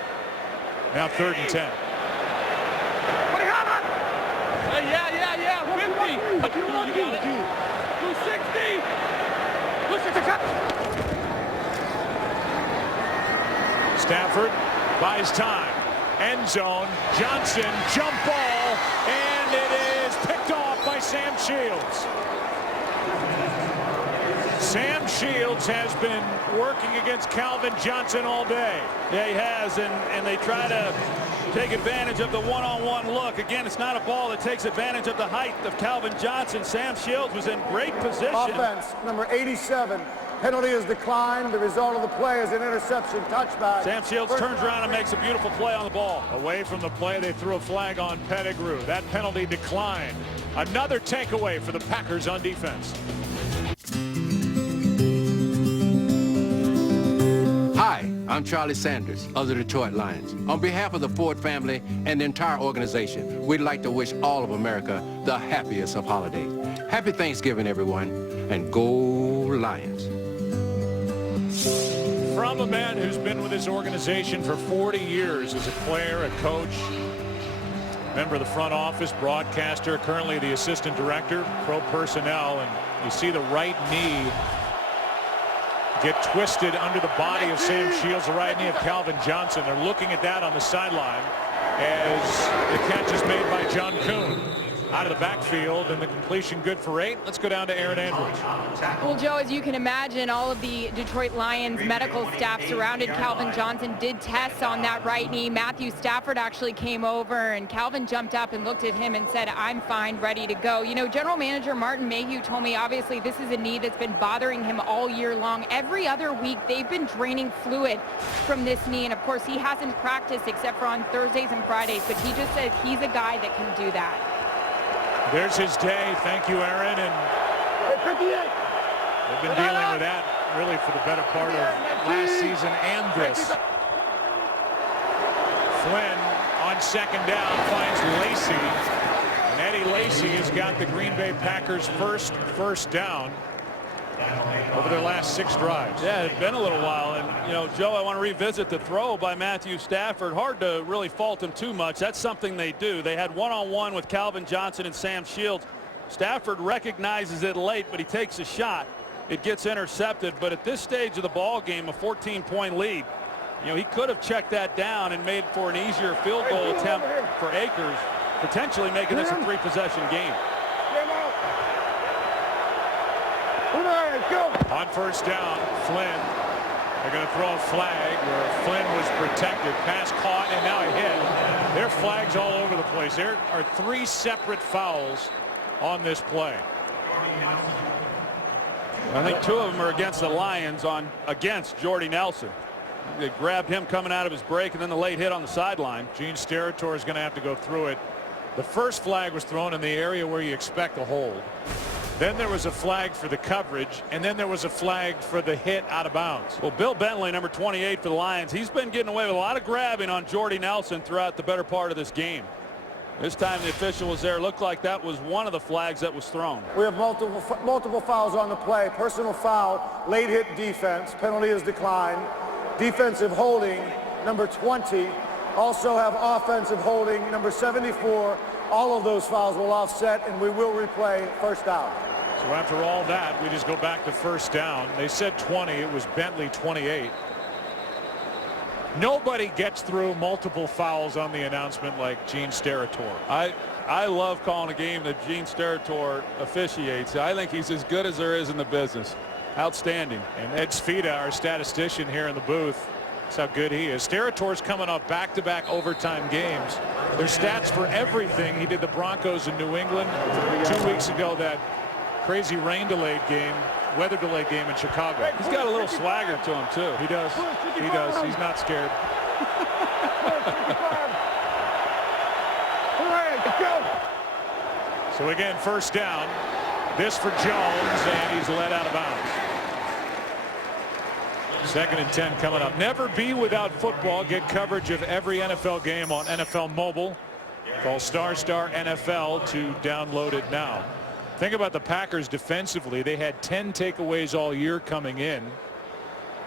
Now 3rd and 10. Yeah, 50. 260. Stafford buys time. End zone. Johnson, jump ball, and it is picked off by Sam Shields. Sam Shields has been working against Calvin Johnson all day. Yeah, he has, and they try to take advantage of the one-on-one look. Again, it's not a ball that takes advantage of the height of Calvin Johnson. Sam Shields was in great position. Offense, number 87. Penalty is declined. The result of the play is an interception, touchback. Sam Shields turns around and makes a beautiful play on the ball. Away from the play, they threw a flag on Pettigrew. That penalty declined. Another takeaway for the Packers on defense. Hi, I'm Charlie Sanders of the Detroit Lions. On behalf of the Ford family and the entire organization, we'd like to wish all of America the happiest of holidays. Happy Thanksgiving, everyone, and go Lions. From a man who's been with his organization for 40 years as a player, a coach, member of the front office, broadcaster, currently the assistant director, pro personnel, and you see the right knee get twisted under the body of Sam Shields, the right knee of Calvin Johnson. They're looking at that on the sideline as the catch is made by John Kuhn out of the backfield, and the completion good for 8. Let's go down to Aaron Andrews. Well, Joe, as you can imagine, all of the Detroit Lions medical staff surrounded Calvin Johnson, did tests on that right knee. Matthew Stafford actually came over, and Calvin jumped up and looked at him and said, "I'm fine, ready to go." You know, General Manager Martin Mayhew told me, obviously, this is a knee that's been bothering him all year long. Every other week, they've been draining fluid from this knee, and of course, he hasn't practiced except for on Thursdays and Fridays, but he just says he's a guy that can do that. There's his day. Thank you, Aaron. And they've been dealing with that really for the better part of last season and this. Flynn on 2nd down finds Lacy. And Eddie Lacy has got the Green Bay Packers' first down over their last 6 drives. Yeah, it's been a little while, and you know, Joe, I want to revisit the throw by Matthew Stafford. Hard to really fault him too much. That's something they do. They had one-on-one with Calvin Johnson and Sam Shields. Stafford recognizes it late, but he takes a shot. It gets intercepted, but at this stage of the ball game, a 14-point lead, you know, he could have checked that down and made for an easier field goal attempt for Akers, potentially making this a 3-possession game. On 1st down, Flynn. They're going to throw a flag where Flynn was protected. Pass caught, and now a hit. There are flags all over the place. There are 3 separate fouls on this play. I think 2 of them are against the Lions against Jordy Nelson. They grabbed him coming out of his break, and then the late hit on the sideline. Gene Steratore is going to have to go through it. The first flag was thrown in the area where you expect a hold. Then there was a flag for the coverage, and then there was a flag for the hit out of bounds. Well, Bill Bentley, number 28 for the Lions, he's been getting away with a lot of grabbing on Jordy Nelson throughout the better part of this game. This time the official was there. Looked like that was one of the flags that was thrown. We have multiple fouls on the play. Personal foul, late hit defense. Penalty is declined. Defensive holding, number 20. Also have offensive holding, number 74. All of those fouls will offset, and we will replay 1st down. So after all that, we just go back to 1st down. They said 20. It was Bentley 28. Nobody gets through multiple fouls on the announcement like Gene Steratore. I love calling a game that Gene Steratore officiates. I think he's as good as there is in the business. Outstanding. And Ed Sfida, our statistician here in the booth, that's how good he is. Steratore's coming off back-to-back overtime games. There's stats for everything. He did the Broncos in New England 2 weeks ago, that crazy rain-delayed game, weather-delayed game in Chicago. He's got a little swagger to him, too. He does. He does. He's not scared. So again, first down. This for Jones, and he's led out of bounds. 2nd and 10 coming up. Never be without football. Get coverage of every NFL game on NFL Mobile. Call Star NFL to download it now. Think about the Packers defensively. They had 10 takeaways all year coming in.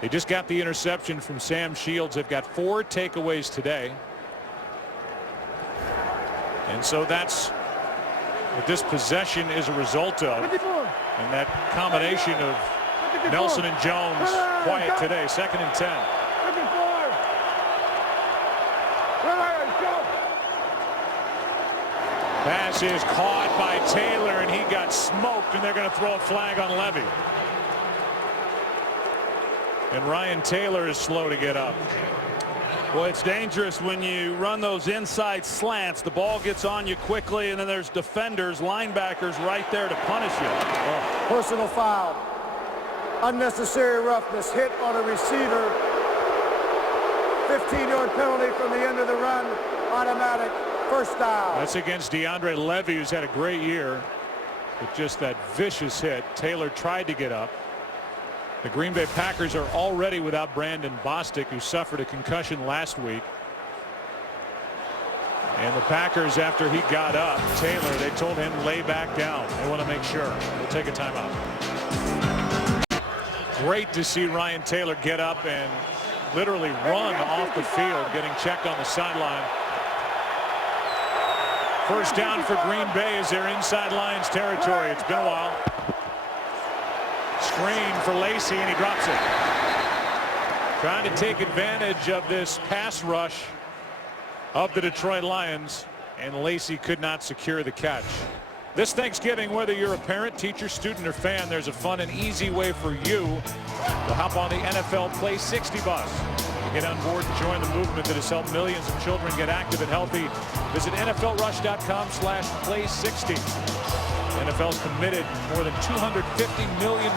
They just got the interception from Sam Shields. They've got 4 takeaways today. And so that's what this possession is a result of. And that combination of Nelson and Jones quiet today. 2nd and 10. Pass is caught by Taylor, and he got smoked, and they're going to throw a flag on Levy. And Ryan Taylor is slow to get up. Well, it's dangerous when you run those inside slants. The ball gets on you quickly, and then there's defenders, linebackers right there to punish you. Oh. Personal foul. Unnecessary roughness. Hit on a receiver. 15-yard penalty from the end of the run. Automatic. First down. That's against DeAndre Levy, who's had a great year. With just that vicious hit. Taylor tried to get up. The Green Bay Packers are already without Brandon Bostic, who suffered a concussion last week. And the Packers, after he got up, Taylor, they told him lay back down. They want to make sure. We'll take a timeout. Great to see Ryan Taylor get up and literally run off the field, getting checked on the sideline. First down for Green Bay as they're inside Lions territory. It's been a while. Screen for Lacy, and he drops it. Trying to take advantage of this pass rush of the Detroit Lions, and Lacy could not secure the catch. This Thanksgiving, whether you're a parent, teacher, student, or fan, there's a fun and easy way for you to hop on the NFL Play 60 bus. Get on board and join the movement that has helped millions of children get active and healthy. Visit NFLrush.com/play60. The NFL's committed more than $250 million to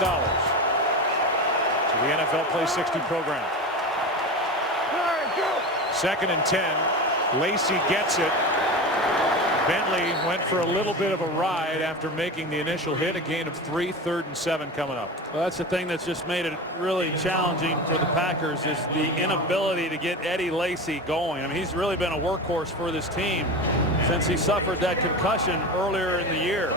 the NFL Play 60 program. 2nd and 10. Lacy gets it. Bentley went for a little bit of a ride after making the initial hit. A gain of 3. 3rd and 7 coming up. Well, that's the thing that's just made it really challenging for the Packers, is the inability to get Eddie Lacy going. I mean, he's really been a workhorse for this team since he suffered that concussion earlier in the year.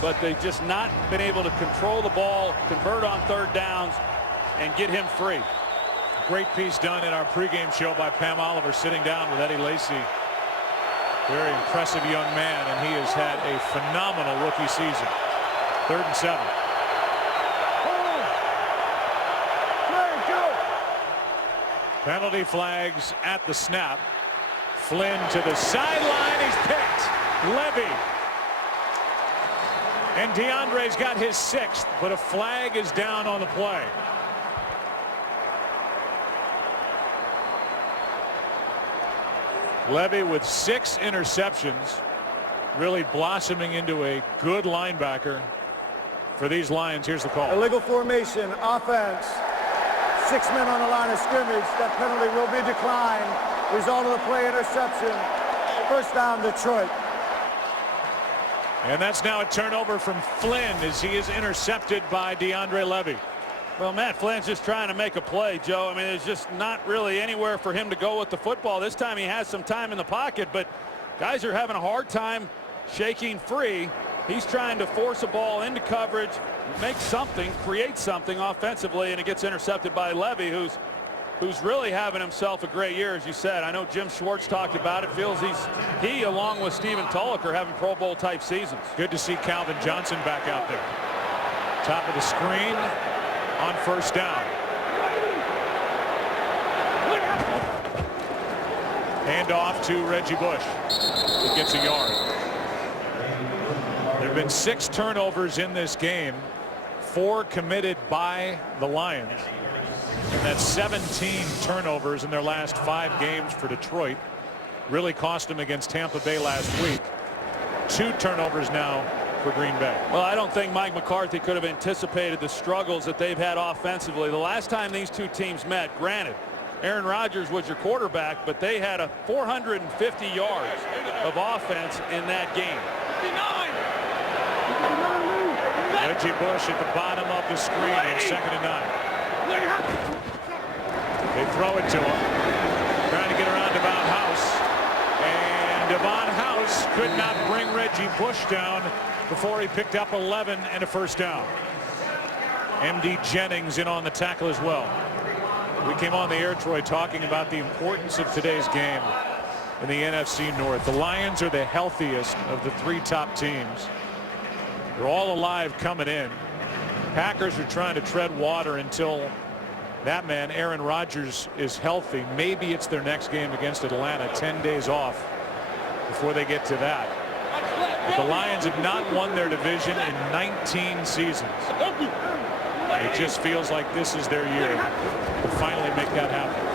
But they've just not been able to control the ball, convert on 3rd downs, and get him free. Great piece done in our pregame show by Pam Oliver, sitting down with Eddie Lacy. Very impressive young man, and he has had a phenomenal rookie season. 3rd and 7. Penalty flags at the snap. Flynn to the sideline. He's picked. Levy. And DeAndre's got his 6th, but a flag is down on the play. Levy with 6 interceptions, really blossoming into a good linebacker for these Lions. Here's the call. Illegal formation, offense. 6 men on the line of scrimmage. That penalty will be declined. Result of the play, interception. First down, Detroit. And that's now a turnover from Flynn as he is intercepted by DeAndre Levy. Well, Matt Flynn's just trying to make a play, Joe. I mean, there's just not really anywhere for him to go with the football. This time he has some time in the pocket, but guys are having a hard time shaking free. He's trying to force a ball into coverage, make something, create something offensively, and it gets intercepted by Levy, who's really having himself a great year, as you said. I know Jim Schwartz talked about it. Feels he, along with Stephen Tulloch, are having Pro Bowl type seasons. Good to see Calvin Johnson back out there. Top of the screen on 1st down. Hand off to Reggie Bush. He gets a yard. There have been 6 turnovers in this game, 4 committed by the Lions. And that's 17 turnovers in their last 5 games for Detroit. Really cost them against Tampa Bay last week. 2 turnovers now for Green Bay. Well, I don't think Mike McCarthy could have anticipated the struggles that they've had offensively. The last time these two teams met, granted, Aaron Rodgers was your quarterback, but they had 450 yards of offense in that game. Reggie Bush at the bottom of the screen in 2nd and 9. They throw it to him, trying to get around Devon House, and Devon House could not bring Reggie Bush down before he picked up 11 and a first down. M.D. Jennings in on the tackle as well. We came on the air, Troy, talking about the importance of today's game in the NFC North. The Lions are the healthiest of the 3 top teams. They're all alive coming in. Packers are trying to tread water until that man, Aaron Rodgers, is healthy. Maybe it's their next game against Atlanta. 10 days off before they get to that. But the Lions have not won their division in 19 seasons. It just feels like this is their year to finally make that happen.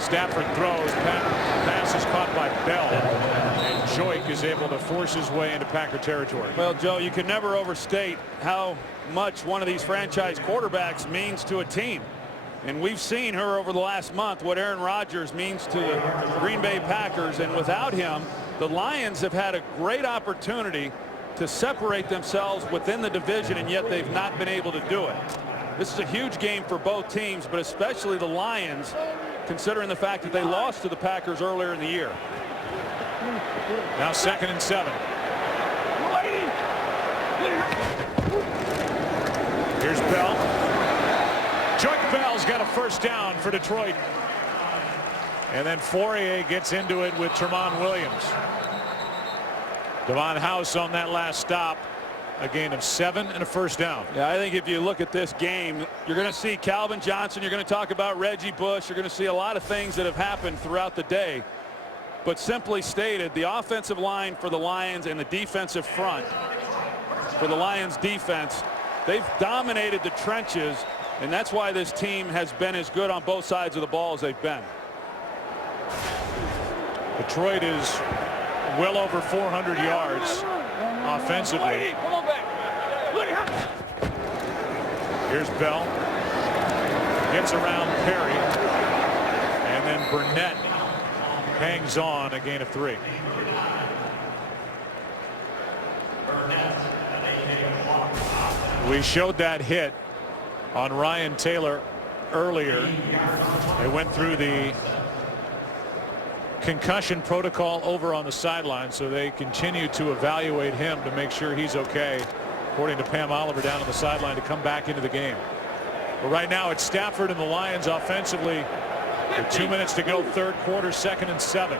Stafford throws. Pass is caught by Bell. And Joik is able to force his way into Packer territory. Well, Joe, you can never overstate how much one of these franchise quarterbacks means to a team. And we've seen her over the last month what Aaron Rodgers means to the Green Bay Packers. And without him, the Lions have had a great opportunity to separate themselves within the division, and yet they've not been able to do it. This is a huge game for both teams, but especially the Lions, considering the fact that they lost to the Packers earlier in the year. Now 2nd and 7. Here's Bell. Joik Bell's got a first down for Detroit. And then Fourier gets into it with Tramon Williams. Devon House on that last stop. A gain of 7 and a first down. Yeah, I think if you look at this game, you're going to see Calvin Johnson. You're going to talk about Reggie Bush. You're going to see a lot of things that have happened throughout the day. But simply stated, the offensive line for the Lions and the defensive front for the Lions defense, they've dominated the trenches, and that's why this team has been as good on both sides of the ball as they've been. Detroit is well over 400 yards offensively. Here's Bell. Gets around Perry. And then Burnett hangs on, a gain of 3. We showed that hit on Ryan Taylor earlier. They went through the concussion protocol over on the sideline, so they continue to evaluate him to make sure he's okay, according to Pam Oliver down on the sideline, to come back into the game. But right now it's Stafford and the Lions offensively with 2 minutes to go, 3rd quarter, 2nd and 7.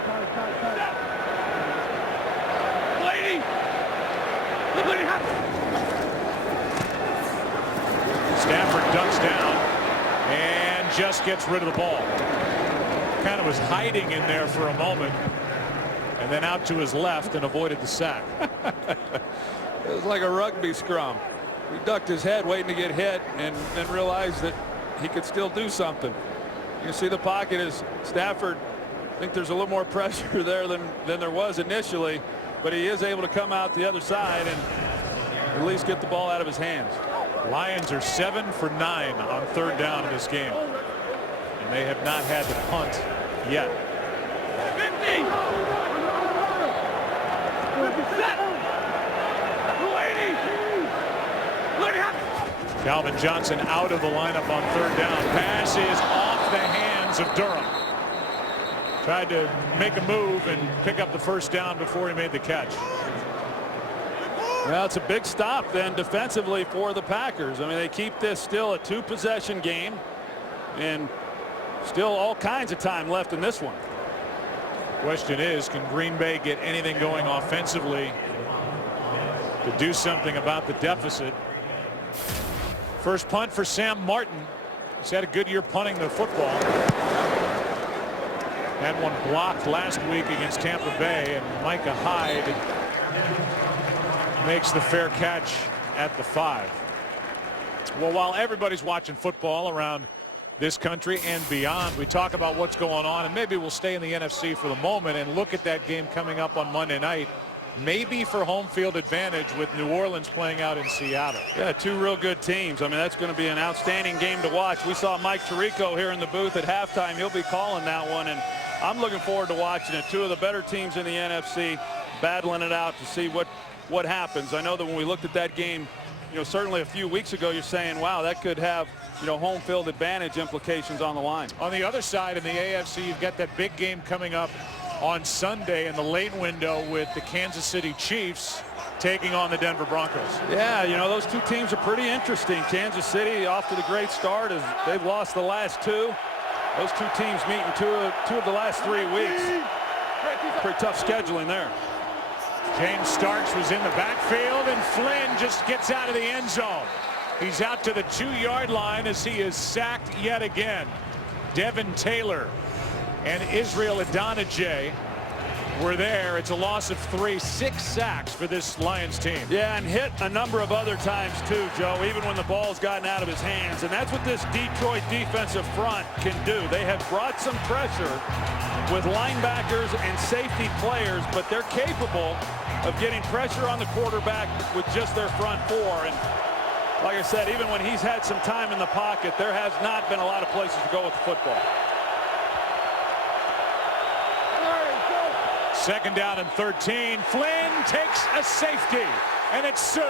Stafford ducks down and just gets rid of the ball. Kind of was hiding in there for a moment and then out to his left and avoided the sack. It was like a rugby scrum. He ducked his head waiting to get hit and then realized that he could still do something. You see the pocket is Stafford. I think there's a little more pressure there than there was initially, but he is able to come out the other side and at least get the ball out of his hands. Lions are 7 for 9 on 3rd down in this game, and they have not had to punt yet. 50. Calvin Johnson out of the lineup on 3rd down. Pass is off the hands of Durham. Tried to make a move and pick up the first down before he made the catch. Well, it's a big stop then defensively for the Packers. I mean, they keep this still a 2-possession game and still all kinds of time left in this one. Question is, can Green Bay get anything going offensively to do something about the deficit? First punt for Sam Martin. He's had a good year punting the football. Had one blocked last week against Tampa Bay, and Micah Hyde makes the fair catch at the 5. Well, while everybody's watching football around this country and beyond, we talk about what's going on, and maybe we'll stay in the NFC for the moment and look at that game coming up on Monday night, maybe for home field advantage with New Orleans playing out in Seattle. Yeah, 2 real good teams. I mean, that's going to be an outstanding game to watch. We saw Mike Tirico here in the booth at halftime. He'll be calling that one, and I'm looking forward to watching it. 2 of the better teams in the NFC battling it out to see what happens. I know that when we looked at that game, certainly a few weeks ago, you're saying, wow, that could have, home field advantage implications on the line. On the other side in the AFC, you've got that big game coming up on Sunday in the late window with the Kansas City Chiefs taking on the Denver Broncos. Yeah, those 2 teams are pretty interesting. Kansas City off to the great start as they've lost the last 2. Those 2 teams meet in two of the last 3 weeks. Pretty tough scheduling there. James Starks was in the backfield, and Flynn just gets out of the end zone. He's out to the 2-yard line as he is sacked yet again. Devin Taylor and Israel Adonijah were there. It's a loss of 3, 6 sacks for this Lions team. Yeah, and hit a number of other times too, Joe, even when the ball's gotten out of his hands. And that's what this Detroit defensive front can do. They have brought some pressure with linebackers and safety players, but they're capable of getting pressure on the quarterback with just their front 4. And like I said, even when he's had some time in the pocket, there has not been a lot of places to go with the football. 2nd down and 13. Flynn takes a safety, and it's Sue.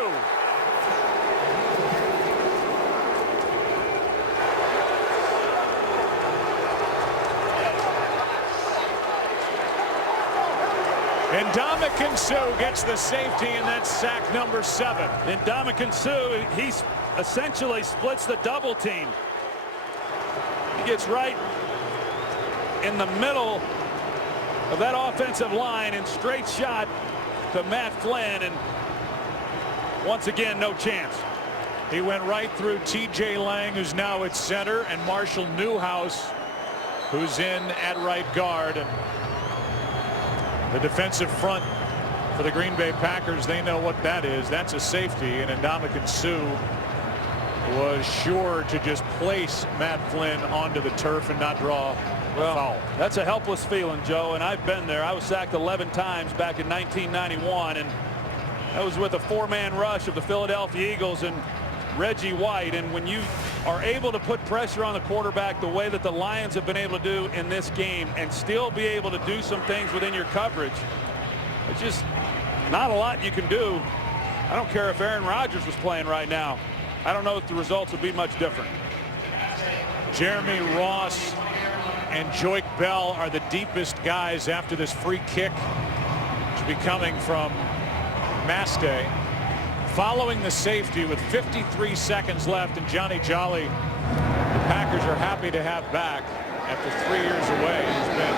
And Ndamukong Suh gets the safety, and that's sack number 7. And Ndamukong Suh, he essentially splits the double team. He gets right in the middle of that offensive line and straight shot to Matt Flynn, and once again, no chance. He went right through TJ Lang, who's now at center, and Marshall Newhouse, who's in at right guard. And the defensive front for the Green Bay Packers, they know what that is. That's a safety, and Ndamukong Suh was sure to just place Matt Flynn onto the turf and not draw a foul. That's a helpless feeling, Joe, and I've been there. I was sacked 11 times back in 1991, and that was with a 4-man rush of the Philadelphia Eagles and Reggie White. And when you are able to put pressure on the quarterback the way that the Lions have been able to do in this game and still be able to do some things within your coverage, it's just not a lot you can do. I don't care if Aaron Rodgers was playing right now. I don't know if the results would be much different. Jeremy Ross and Joique Bell are the deepest guys after this free kick, which will be coming from Mastay. Following the safety with 53 seconds left, and Johnny Jolly, the Packers are happy to have back after 3 years away. He's been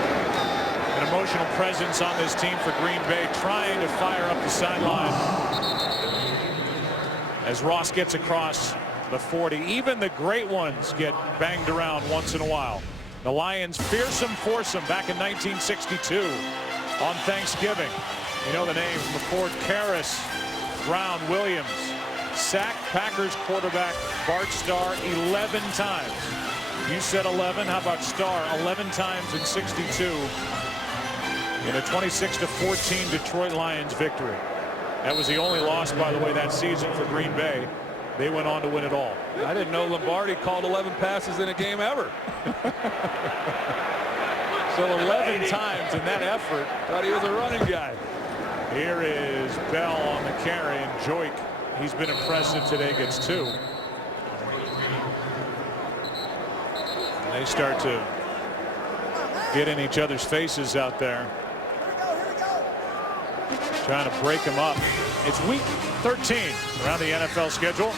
an emotional presence on this team for Green Bay, trying to fire up the sideline as Ross gets across the 40. Even the great ones get banged around once in a while. The Lions' fearsome foursome back in 1962 on Thanksgiving. You know the names: McCord, Karras, Brown, Williams. Sacked Packers quarterback Bart Starr 11 times. You said 11. How about Starr? 11 times in 62 in a 26-14 Detroit Lions victory. That was the only loss, by the way, that season for Green Bay. They went on to win it all. I didn't know Lombardi called 11 passes in a game ever. So 11 times in that effort. Thought he was a running guy. Here is Bell on the carry, and Joique, he's been impressive today, gets 2. And they start to get in each other's faces out there, trying to break them up. It's week 13 around the NFL schedule,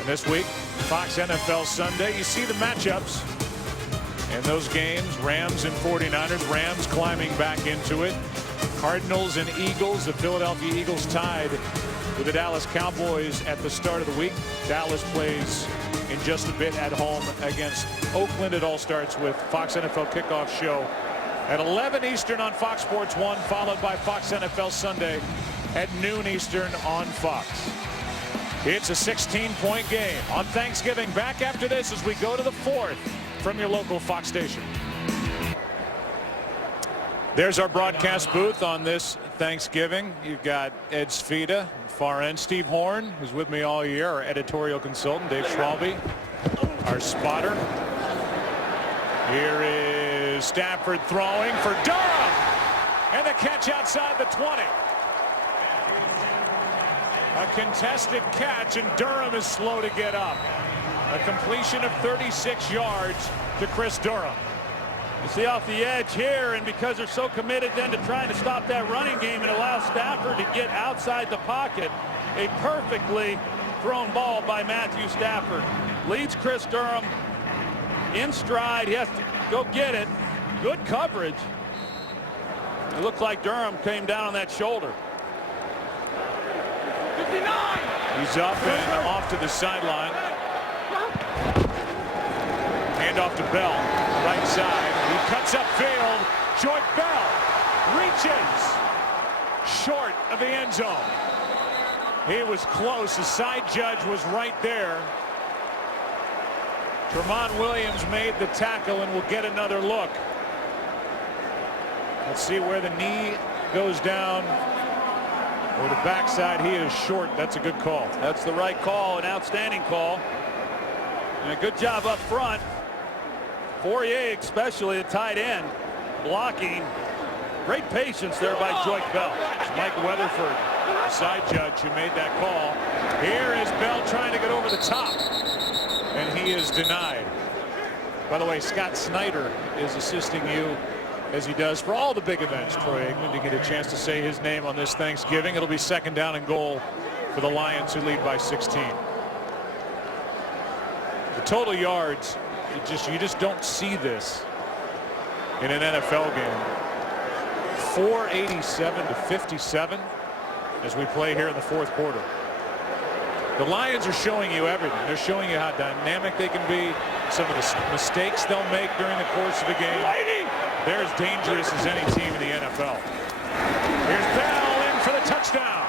and this week Fox NFL Sunday, you see the matchups in those games. Rams and 49ers. Rams climbing back into it. Cardinals and Eagles. The Philadelphia Eagles tied with the Dallas Cowboys at the start of the week. Dallas plays in just a bit at home against Oakland. It all starts with Fox NFL Kickoff Show at 11 Eastern on Fox Sports 1, followed by Fox NFL Sunday at noon Eastern on Fox. It's a 16-point game on Thanksgiving. Back after this as we go to the 4th from your local Fox station. There's our broadcast booth on this Thanksgiving. You've got Ed Sfida, far end. Steve Horn, who's with me all year, our editorial consultant. Dave Schwalbe, our spotter. Here is Stafford throwing for Durham. And the catch outside the 20. A contested catch, and Durham is slow to get up. A completion of 36 yards to Chris Durham. You see off the edge here, and because they're so committed then to trying to stop that running game, it allows Stafford to get outside the pocket. A perfectly thrown ball by Matthew Stafford. Leads Chris Durham in stride. He has to go get it. Good coverage. It looked like Durham came down on that shoulder. 59! He's up and off to the sideline. Hand off to Bell, right side. He cuts upfield. Joyk Bell reaches short of the end zone. He was close. The side judge was right there. Tramon Williams made the tackle and will get another look. Let's see where the knee goes down. Or the backside. He is short. That's a good call. That's the right call, an outstanding call. And a good job up front. Fourier, especially the tight end, blocking. Great patience there by Joyk Bell. It's Mike Weatherford, the side judge, who made that call. Here is Bell trying to get over the top, and he is denied. By the way, Scott Snyder is assisting you, as he does for all the big events. Troy Aikman, to get a chance to say his name on this Thanksgiving. It'll be 2nd down and goal for the Lions, who lead by 16. The total yards, you just don't see this in an NFL game. 487 to 57 as we play here in the 4th quarter. The Lions are showing you everything. They're showing you how dynamic they can be, some of the mistakes they'll make during the course of the game. They're as dangerous as any team in the NFL. Here's Bell in for the touchdown.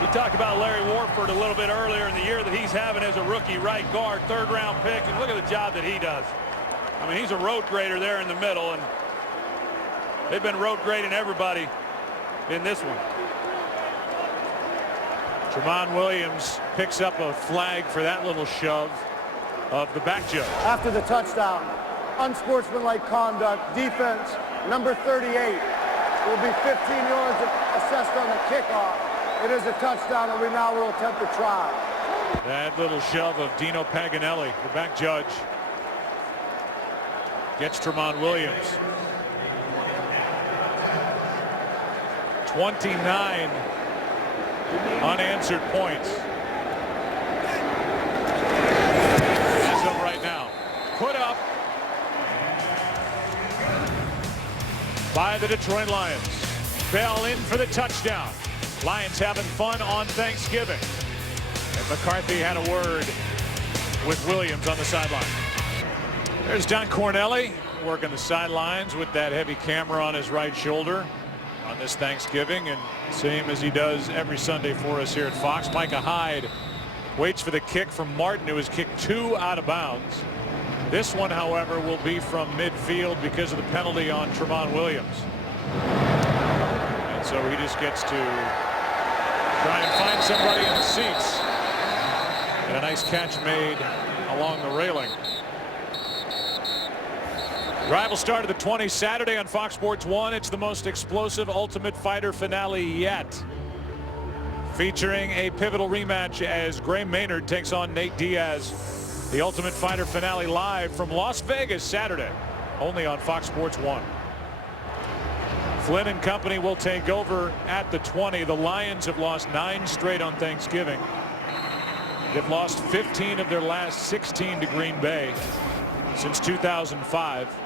We talked about Larry Warford a little bit earlier in the year that he's having as a rookie right guard, 3rd round pick, and look at the job that he does. I mean, he's a road grader there in the middle, and they've been road grading everybody in this one. Tramon Williams picks up a flag for that little shove of the back judge. After the touchdown, unsportsmanlike conduct, defense, number 38, will be 15 yards assessed on the kickoff. It is a touchdown, and we now will attempt to try. That little shove of Dino Paganelli, the back judge, gets Tramon Williams. 29 unanswered points. As of right now. Put up by the Detroit Lions. Bell in for the touchdown. Lions having fun on Thanksgiving. And McCarthy had a word with Williams on the sideline. There's Don Cornelli working the sidelines with that heavy camera on his right shoulder on this Thanksgiving, and same as he does every Sunday for us here at Fox. Micah Hyde waits for the kick from Martin, who has kicked 2 out of bounds. This one, however, will be from midfield because of the penalty on Tramon Williams. And so he just gets to try and find somebody in the seats. And a nice catch made along the railing. Drive will start at the 20 Saturday on Fox Sports 1. It's the most explosive Ultimate Fighter finale yet, featuring a pivotal rematch as Gray Maynard takes on Nate Diaz. The Ultimate Fighter finale live from Las Vegas Saturday, only on Fox Sports 1. Flynn and company will take over at the 20. The Lions have lost 9 straight on Thanksgiving. They've lost 15 of their last 16 to Green Bay since 2005.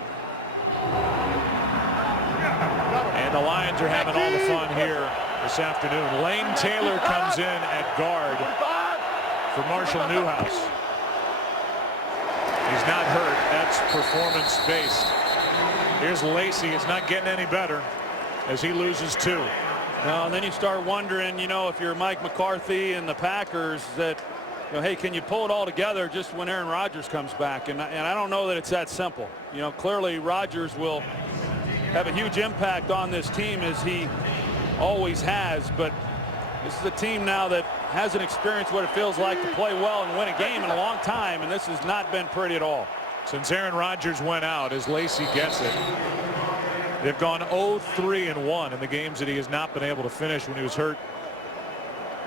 And the Lions are having all the fun here this afternoon. Lane Taylor comes in at guard for Marshall Newhouse. He's not hurt. That's performance-based. Here's Lacey. It's not getting any better as he loses 2. No, and then you start wondering, you know, if you're Mike McCarthy and the Packers, that, you know, hey, can you pull it all together just when Aaron Rodgers comes back? And I don't know that it's that simple. You know, clearly Rodgers will have a huge impact on this team, as he always has. But this is a team now that hasn't experienced what it feels like to play well and win a game in a long time, and this has not been pretty at all. Since Aaron Rodgers went out, as Lacey gets it, they've gone 0-3-1 in the games that he has not been able to finish when he was hurt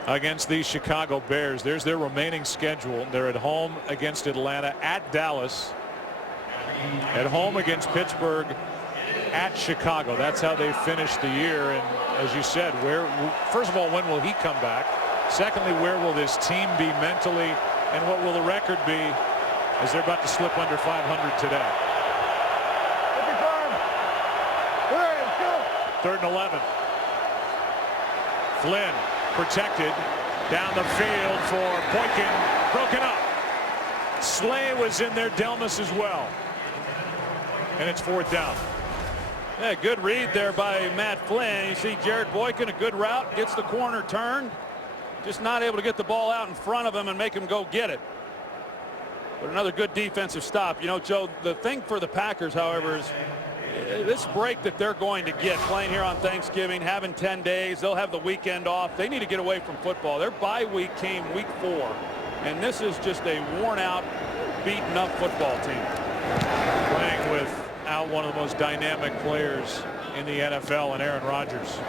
against the Chicago Bears. There's their remaining schedule. They're at home against Atlanta, at Dallas, at home against Pittsburgh, at Chicago. That's how they finished the year. And as you said, first of all, when will he come back? Secondly, where will this team be mentally, and what will the record be as they're about to slip under 500 today? 3rd and 11. Flynn protected down the field for Boykin, broken up. Slay was in there, Delmas as well, and it's 4th down. Yeah, good read there by Matt Flynn. You see Jared Boykin, a good route, gets the corner turned, just not able to get the ball out in front of him and make him go get it. But another good defensive stop. You know, Joe, the thing for the Packers, however, is this break that they're going to get playing here on Thanksgiving, having 10 days, they'll have the weekend off. They need to get away from football. Their bye week came week 4, and this is just a worn-out, beaten-up football team. Playing without one of the most dynamic players in the NFL, and Aaron Rodgers.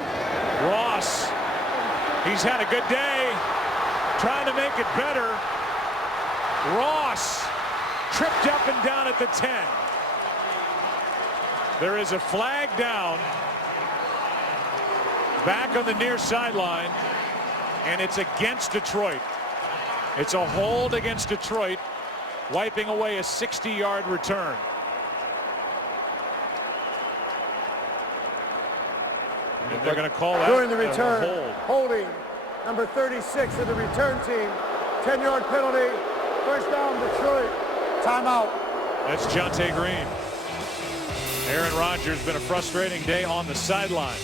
Ross, he's had a good day, trying to make it better. Ross tripped up and down at the 10. There is a flag down back on the near sideline, and it's against Detroit. It's a hold against Detroit, wiping away a 60-yard return. And they're going to call that during the return, hold. Holding number 36 of the return team. 10-yard penalty. 1st down, Detroit. Timeout. That's Jonte Green. Aaron Rodgers, been a frustrating day on the sideline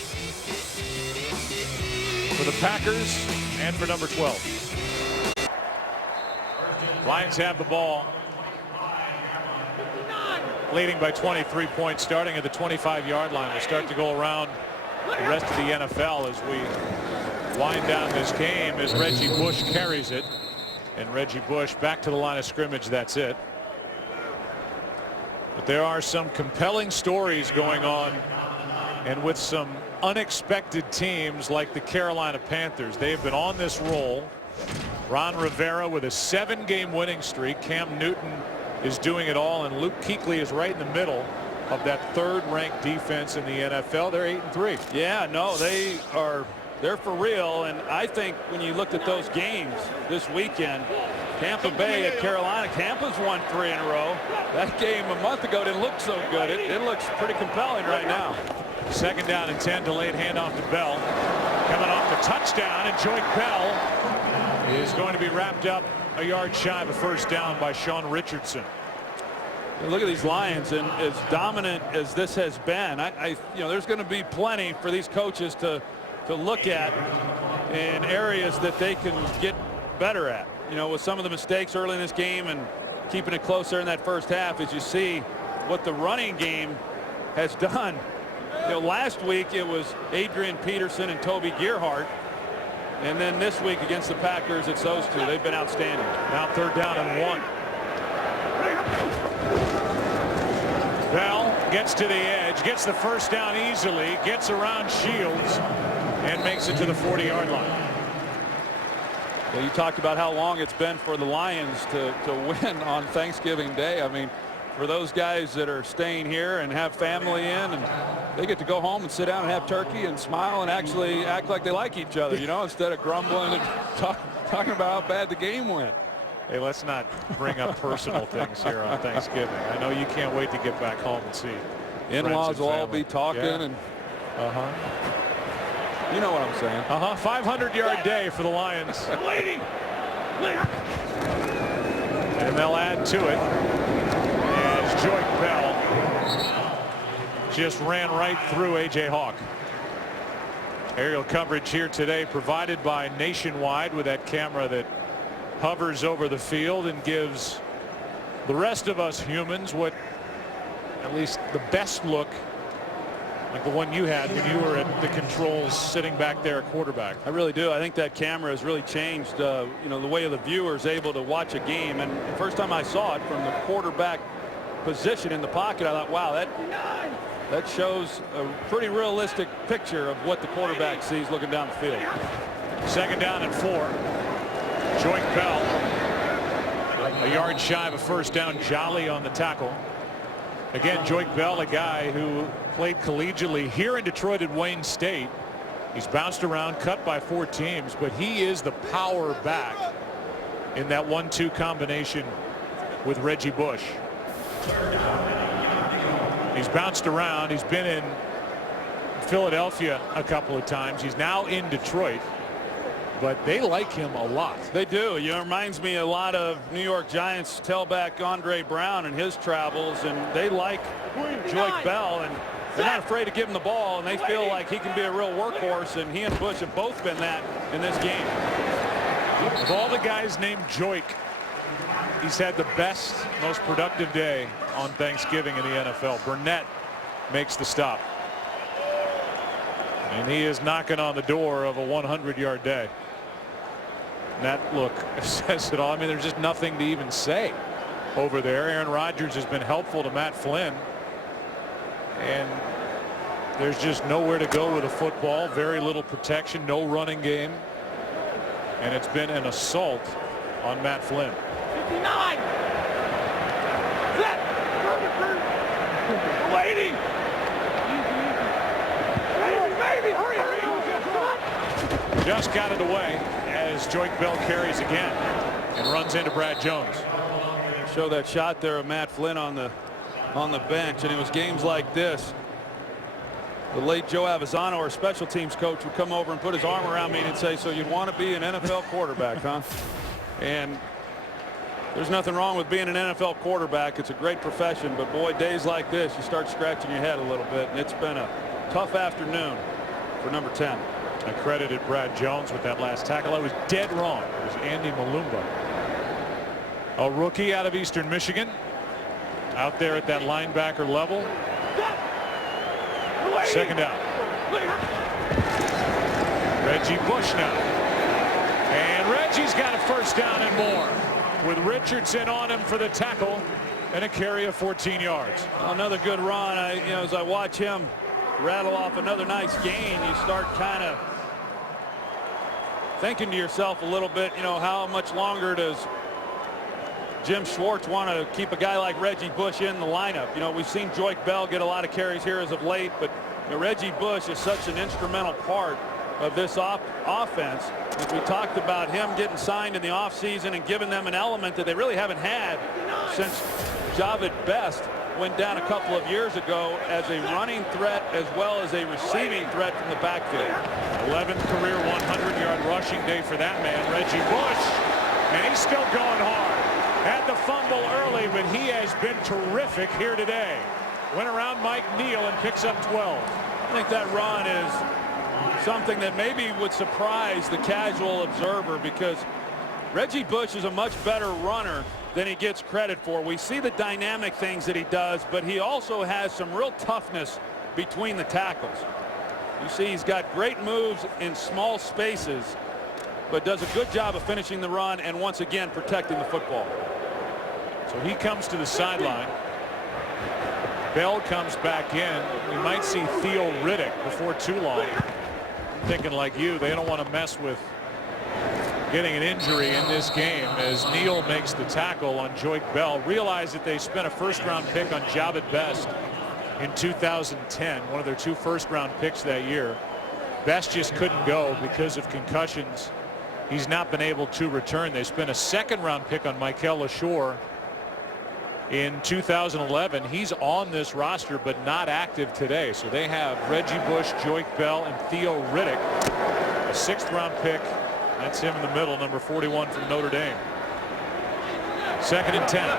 for the Packers and for number 12. Lions have the ball, leading by 23 points, starting at the 25-yard line. We'll start to go around the rest of the NFL as we wind down this game, as Reggie Bush carries it. And Reggie Bush back to the line of scrimmage. That's it. But there are some compelling stories going on, and with some unexpected teams like the Carolina Panthers. They've been on this roll. Ron Rivera with a 7-game winning streak. Cam Newton is doing it all, and Luke Kuechly is right in the middle of that 3rd-ranked defense in the NFL. They're 8-3. Yeah, no, they're for real. And I think when you looked at those games this weekend, Tampa Bay at Carolina, Tampa's won 3 in a row. That game a month ago didn't look so good. It looks pretty compelling right now. 2nd down and 10, delayed handoff to Bell. Coming off the touchdown, and Joyke Bell is going to be wrapped up a yard shy of a 1st down by Sean Richardson. Look at these Lions, and as dominant as this has been, you know, there's going to be plenty for these coaches to look at in areas that they can get better at. You know, with some of the mistakes early in this game and keeping it close there in that 1st half, as you see what the running game has done. You know, last week it was Adrian Peterson and Toby Gerhart, and then this week against the Packers it's those two. They've been outstanding. Now 3rd down and 1. Bell gets to the edge, gets the 1st down easily, gets around Shields, and makes it to the 40-yard line. Well, you talked about how long it's been for the Lions to win on Thanksgiving Day. I mean, for those guys that are staying here and have family in, and they get to go home and sit down and have turkey and smile and actually act like they like each other, you know, instead of grumbling and talking about how bad the game went. Hey, let's not bring up personal things here on Thanksgiving. I know you can't wait to get back home and see. In-laws will all be talking. Yeah. And You know what I'm saying. 500-yard day for the Lions. And they'll add to it as Joique Bell just ran right through A.J. Hawk. Aerial coverage here today provided by Nationwide with that camera that hovers over the field and gives the rest of us humans what at least the best look like the one you had when you were at the controls sitting back there at quarterback. I really do. I think that camera has really changed the way the viewer is able to watch a game. And the first time I saw it from the quarterback position in the pocket, I thought, wow, that shows a pretty realistic picture of what the quarterback sees looking down the field. 2nd down and 4. Joique Bell a yard shy of a first down. Jolly on the tackle. Again, Joique Bell, a guy who played collegiately here in Detroit at Wayne State. He's bounced around, cut by 4 teams, but he is the power back in that 1-2 combination with Reggie Bush. He's bounced around. He's been in Philadelphia a couple of times. He's now in Detroit, but they like him a lot. They do. It reminds me a lot of New York Giants tailback Andre Brown and his travels, and they like Joique Bell, and they're not afraid to give him the ball, and they feel like he can be a real workhorse, and he and Bush have both been that in this game. Of all the guys named Joique, he's had the best, most productive day on Thanksgiving in the NFL. Burnett makes the stop, and he is knocking on the door of a 100-yard day. And that look says it all. I mean, there's just nothing to even say over there. Aaron Rodgers has been helpful to Matt Flynn, and there's just nowhere to go with the football. Very little protection, no running game, and it's been an assault on Matt Flynn. 59. Set. Waiting. Baby, hurry. Just got it away as Joique Bell carries again and runs into Brad Jones. Show that shot there of Matt Flynn on the bench, and it was games like this. The late Joe Avisano, our special teams coach, would come over and put his arm around me and say, "So you'd want to be an NFL quarterback, huh?" And there's nothing wrong with being an NFL quarterback. It's a great profession, but boy, days like this, you start scratching your head a little bit, and it's been a tough afternoon for number 10. I credited Brad Jones with that last tackle. I was dead wrong. It was Andy Malumba, a rookie out of Eastern Michigan, out there at that linebacker level. 2nd down. Reggie Bush now, and Reggie's got a first down and more with Richardson on him for the tackle and a carry of 14 yards. Another good run. As I watch him rattle off another nice gain, you start kind of thinking to yourself a little bit, how much longer does Jim Schwartz want to keep a guy like Reggie Bush in the lineup? We've seen Joique Bell get a lot of carries here as of late, but Reggie Bush is such an instrumental part of this offense. As we talked about him getting signed in the offseason and giving them an element that they really haven't had since Javid Best went down a couple of years ago as a running threat as well as a receiving threat from the backfield. 11th career 100-yard rushing day for that man, Reggie Bush, and he's still going hard. Had the fumble early, but he has been terrific here today. Went around Mike Neal and picks up 12. I think that run is something that maybe would surprise the casual observer, because Reggie Bush is a much better runner than he gets credit for. We see the dynamic things that he does, but he also has some real toughness between the tackles. You see he's got great moves in small spaces, but does a good job of finishing the run and once again protecting the football. So he comes to the sideline. Bell comes back in. We might see Theo Riddick before too long. I'm thinking like you, they don't want to mess with getting an injury in this game as Neal makes the tackle on Joique Bell. Realize that they spent a first-round pick on Javid Best in 2010, one of their 2 first-round picks that year. Best just couldn't go because of concussions. He's not been able to return. They spent a 2nd-round pick on Michael LaShore in 2011. He's on this roster but not active today. So they have Reggie Bush, Joique Bell, and Theo Riddick, a 6th-round pick. That's him in the middle, number 41 from Notre Dame. 2nd and 10.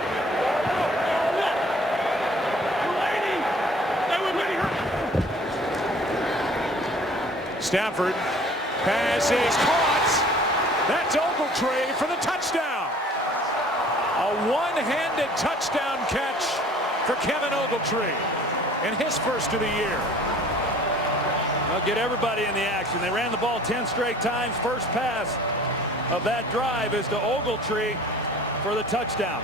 Stafford, pass is caught. That's Ogletree for the touchdown. A one-handed touchdown catch for Kevin Ogletree in his first of the year. I'll get everybody in the action. They ran the ball 10 straight times. First pass of that drive is to Ogletree for the touchdown.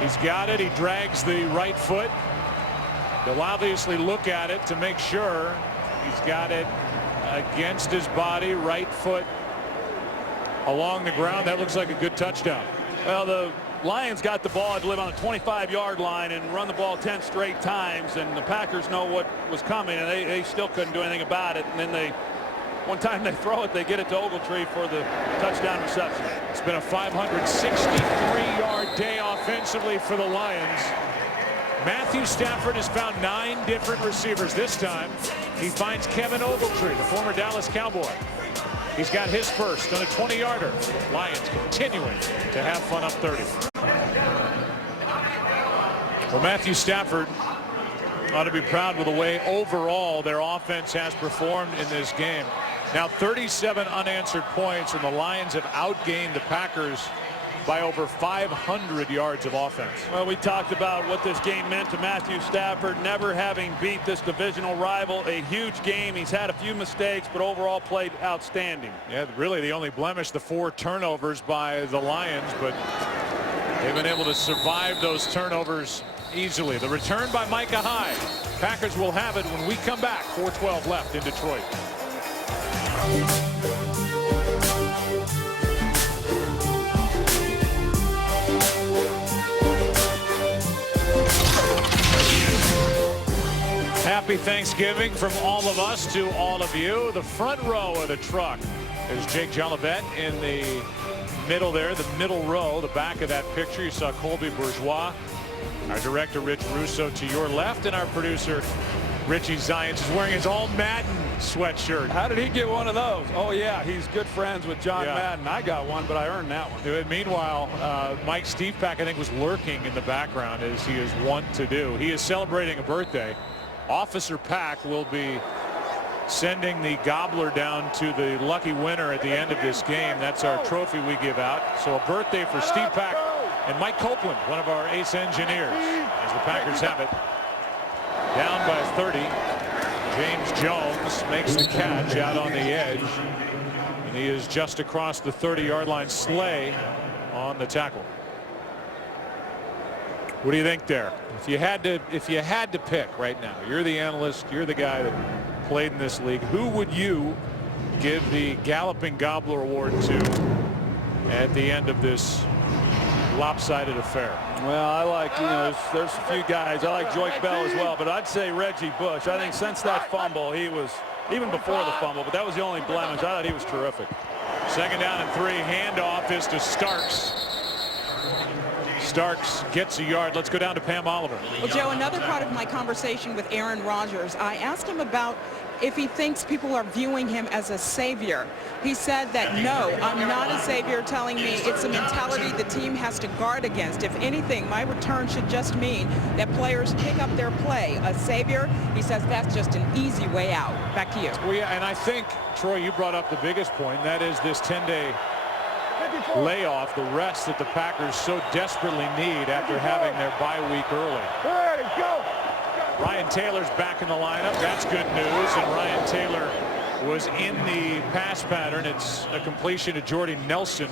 He's got it. He drags the right foot. They'll obviously look at it to make sure. He's got it against his body, right foot along the ground. That looks like a good touchdown. Well, the Lions got the ball, I believe, on the 25-yard line and run the ball 10 straight times, and the Packers know what was coming, and they still couldn't do anything about it. And then one time they throw it, they get it to Ogletree for the touchdown reception. It's been a 563-yard day offensively for the Lions. Matthew Stafford has found 9 different receivers. This time he finds Kevin Ogletree, the former Dallas Cowboy. He's got his first on a 20-yarder. Lions continuing to have fun up 30. Well, Matthew Stafford ought to be proud with the way overall their offense has performed in this game. Now 37 unanswered points, and the Lions have outgained the Packers by over 500 yards of offense. Well, we talked about what this game meant to Matthew Stafford, never having beat this divisional rival. A huge game. He's had a few mistakes, but overall played outstanding. Yeah, really the only blemish, the 4 turnovers by the Lions, but they've been able to survive those turnovers easily. The return by Micah Hyde. Packers will have it when we come back. 4:12 left in Detroit. Happy Thanksgiving from all of us to all of you. The front row of the truck is Jake Jolivet in the middle there, the middle row, the back of that picture. You saw Colby Bourgeois, our director Rich Russo to your left, and our producer Richie Zients is wearing his All Madden sweatshirt. How did he get one of those? Oh yeah, he's good friends with John Madden. I got one, but I earned that one. Meanwhile, Mike Stevepak, I think, was lurking in the background, as he is wont to do. He is celebrating a birthday. Officer Pack will be sending the gobbler down to the lucky winner at the end of this game. That's our trophy we give out. So a birthday for Steve Pack and Mike Copeland, one of our ace engineers, as the Packers have it. Down by 30. James Jones makes the catch out on the edge, and he is just across the 30-yard line. Slay on the tackle. What do you think there? If you had to pick right now, you're the analyst, you're the guy that played in this league, who would you give the Galloping Gobbler Award to at the end of this lopsided affair? Well, I like, there's a few guys. I like Joique Bell as well, but I'd say Reggie Bush. I think since that fumble, he was, even before the fumble, but that was the only blemish. I thought he was terrific. 2nd down and 3. Handoff is to Starks. Starks gets a yard. Let's go down to Pam Oliver. Well, Joe, another part of my conversation with Aaron Rodgers, I asked him about if he thinks people are viewing him as a savior. He said that, no, I'm not a savior, telling me it's a mentality the team has to guard against. If anything, my return should just mean that players pick up their play. A savior, he says that's just an easy way out. Back to you. Well, yeah, and I think, Troy, you brought up the biggest point, and that is this 10-day layoff, the rest that the Packers so desperately need after having their bye week early. Ryan Taylor's back in the lineup. That's good news. And Ryan Taylor was in the pass pattern. It's a completion to Jordy Nelson.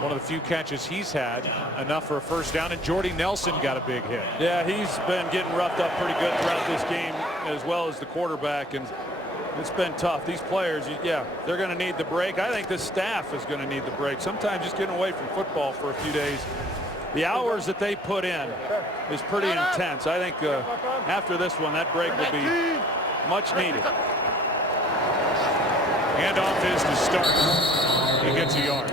One of the few catches he's had, enough for a first down. And Jordy Nelson got a big hit. Yeah, he's been getting roughed up pretty good throughout this game, as well as the quarterback. And it's been tough. These players, yeah, they're going to need the break. I think this staff is going to need the break. Sometimes just getting away from football for a few days. The hours that they put in is pretty intense. I think after this one, that break will be much needed. Handoff is to Starks. He gets a yard.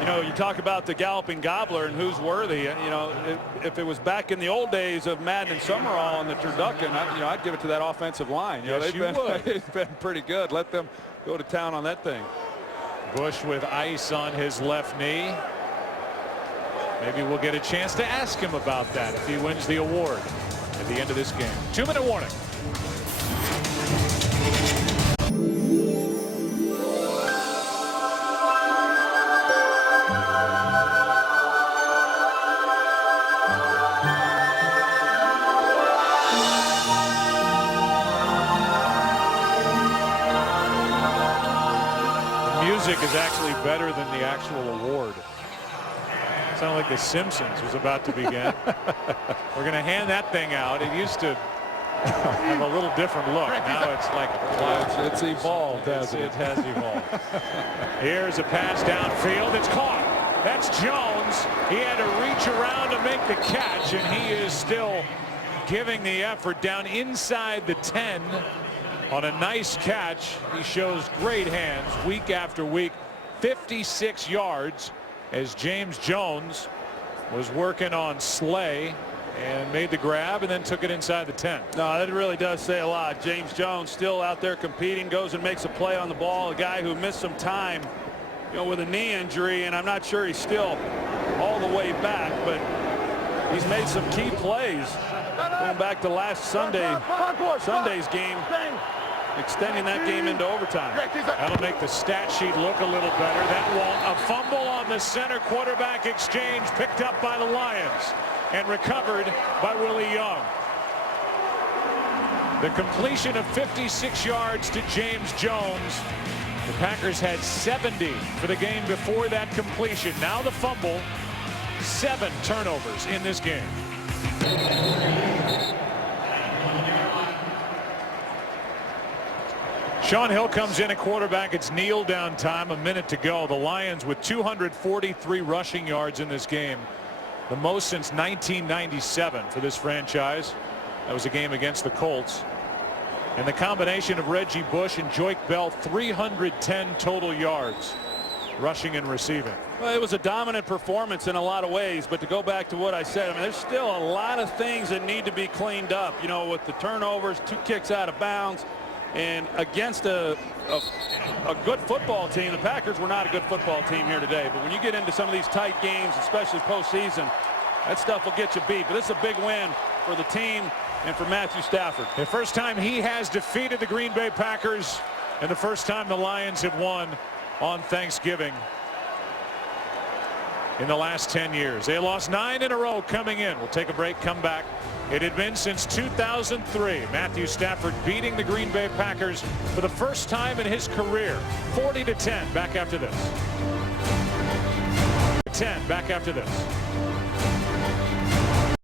You know, you talk about the galloping gobbler and who's worthy. You know, if it was back in the old days of Madden and Summerall and the turducken, I'd give it to that offensive line. You know, they've been pretty good. Let them go to town on that thing. Bush with ice on his left knee. Maybe we'll get a chance to ask him about that if he wins the award at the end of this game. 2-minute warning. Music is actually better than the actual award. Sounded like The Simpsons was about to begin. We're going to hand that thing out. It used to have a little different look. Now it's like a cloud. It's evolved, hasn't it? It has evolved. Here's a pass downfield. It's caught. That's Jones. He had to reach around to make the catch, and he is still giving the effort down inside the 10 on a nice catch. He shows great hands week after week. 56 yards as James Jones was working on Slay and made the grab and then took it inside the 10. No, that really does say a lot. James Jones still out there competing, goes and makes a play on the ball. A guy who missed some time, you know, with a knee injury, and I'm not sure he's still all the way back, but he's made some key plays going back to last Sunday's game, extending that game into overtime. That'll make the stat sheet look a little better. That won't. A fumble on the center quarterback exchange picked up by the Lions and recovered by Willie Young. The completion of 56 yards to James Jones. The Packers had 70 for the game before that completion. Now the fumble. 7 turnovers in this game. Sean Hill comes in at quarterback. It's kneel down time. A minute to go. The Lions with 243 rushing yards in this game. The most since 1997 for this franchise. That was a game against the Colts. And the combination of Reggie Bush and Joique Bell, 310 total yards rushing and receiving. Well, it was a dominant performance in a lot of ways, but to go back to what I said, I mean, there's still a lot of things that need to be cleaned up, you know, with the turnovers, 2 kicks out of bounds. And against a good football team, the Packers were not a good football team here today. But when you get into some of these tight games, especially postseason, that stuff will get you beat. But this is a big win for the team and for Matthew Stafford. The first time he has defeated the Green Bay Packers, and the first time the Lions have won on Thanksgiving in the last 10 years. They lost 9 in a row coming in. We'll take a break, come back. It had been since 2003. Matthew Stafford beating the Green Bay Packers for the first time in his career. 40-10. Back after this. 10. Back after this.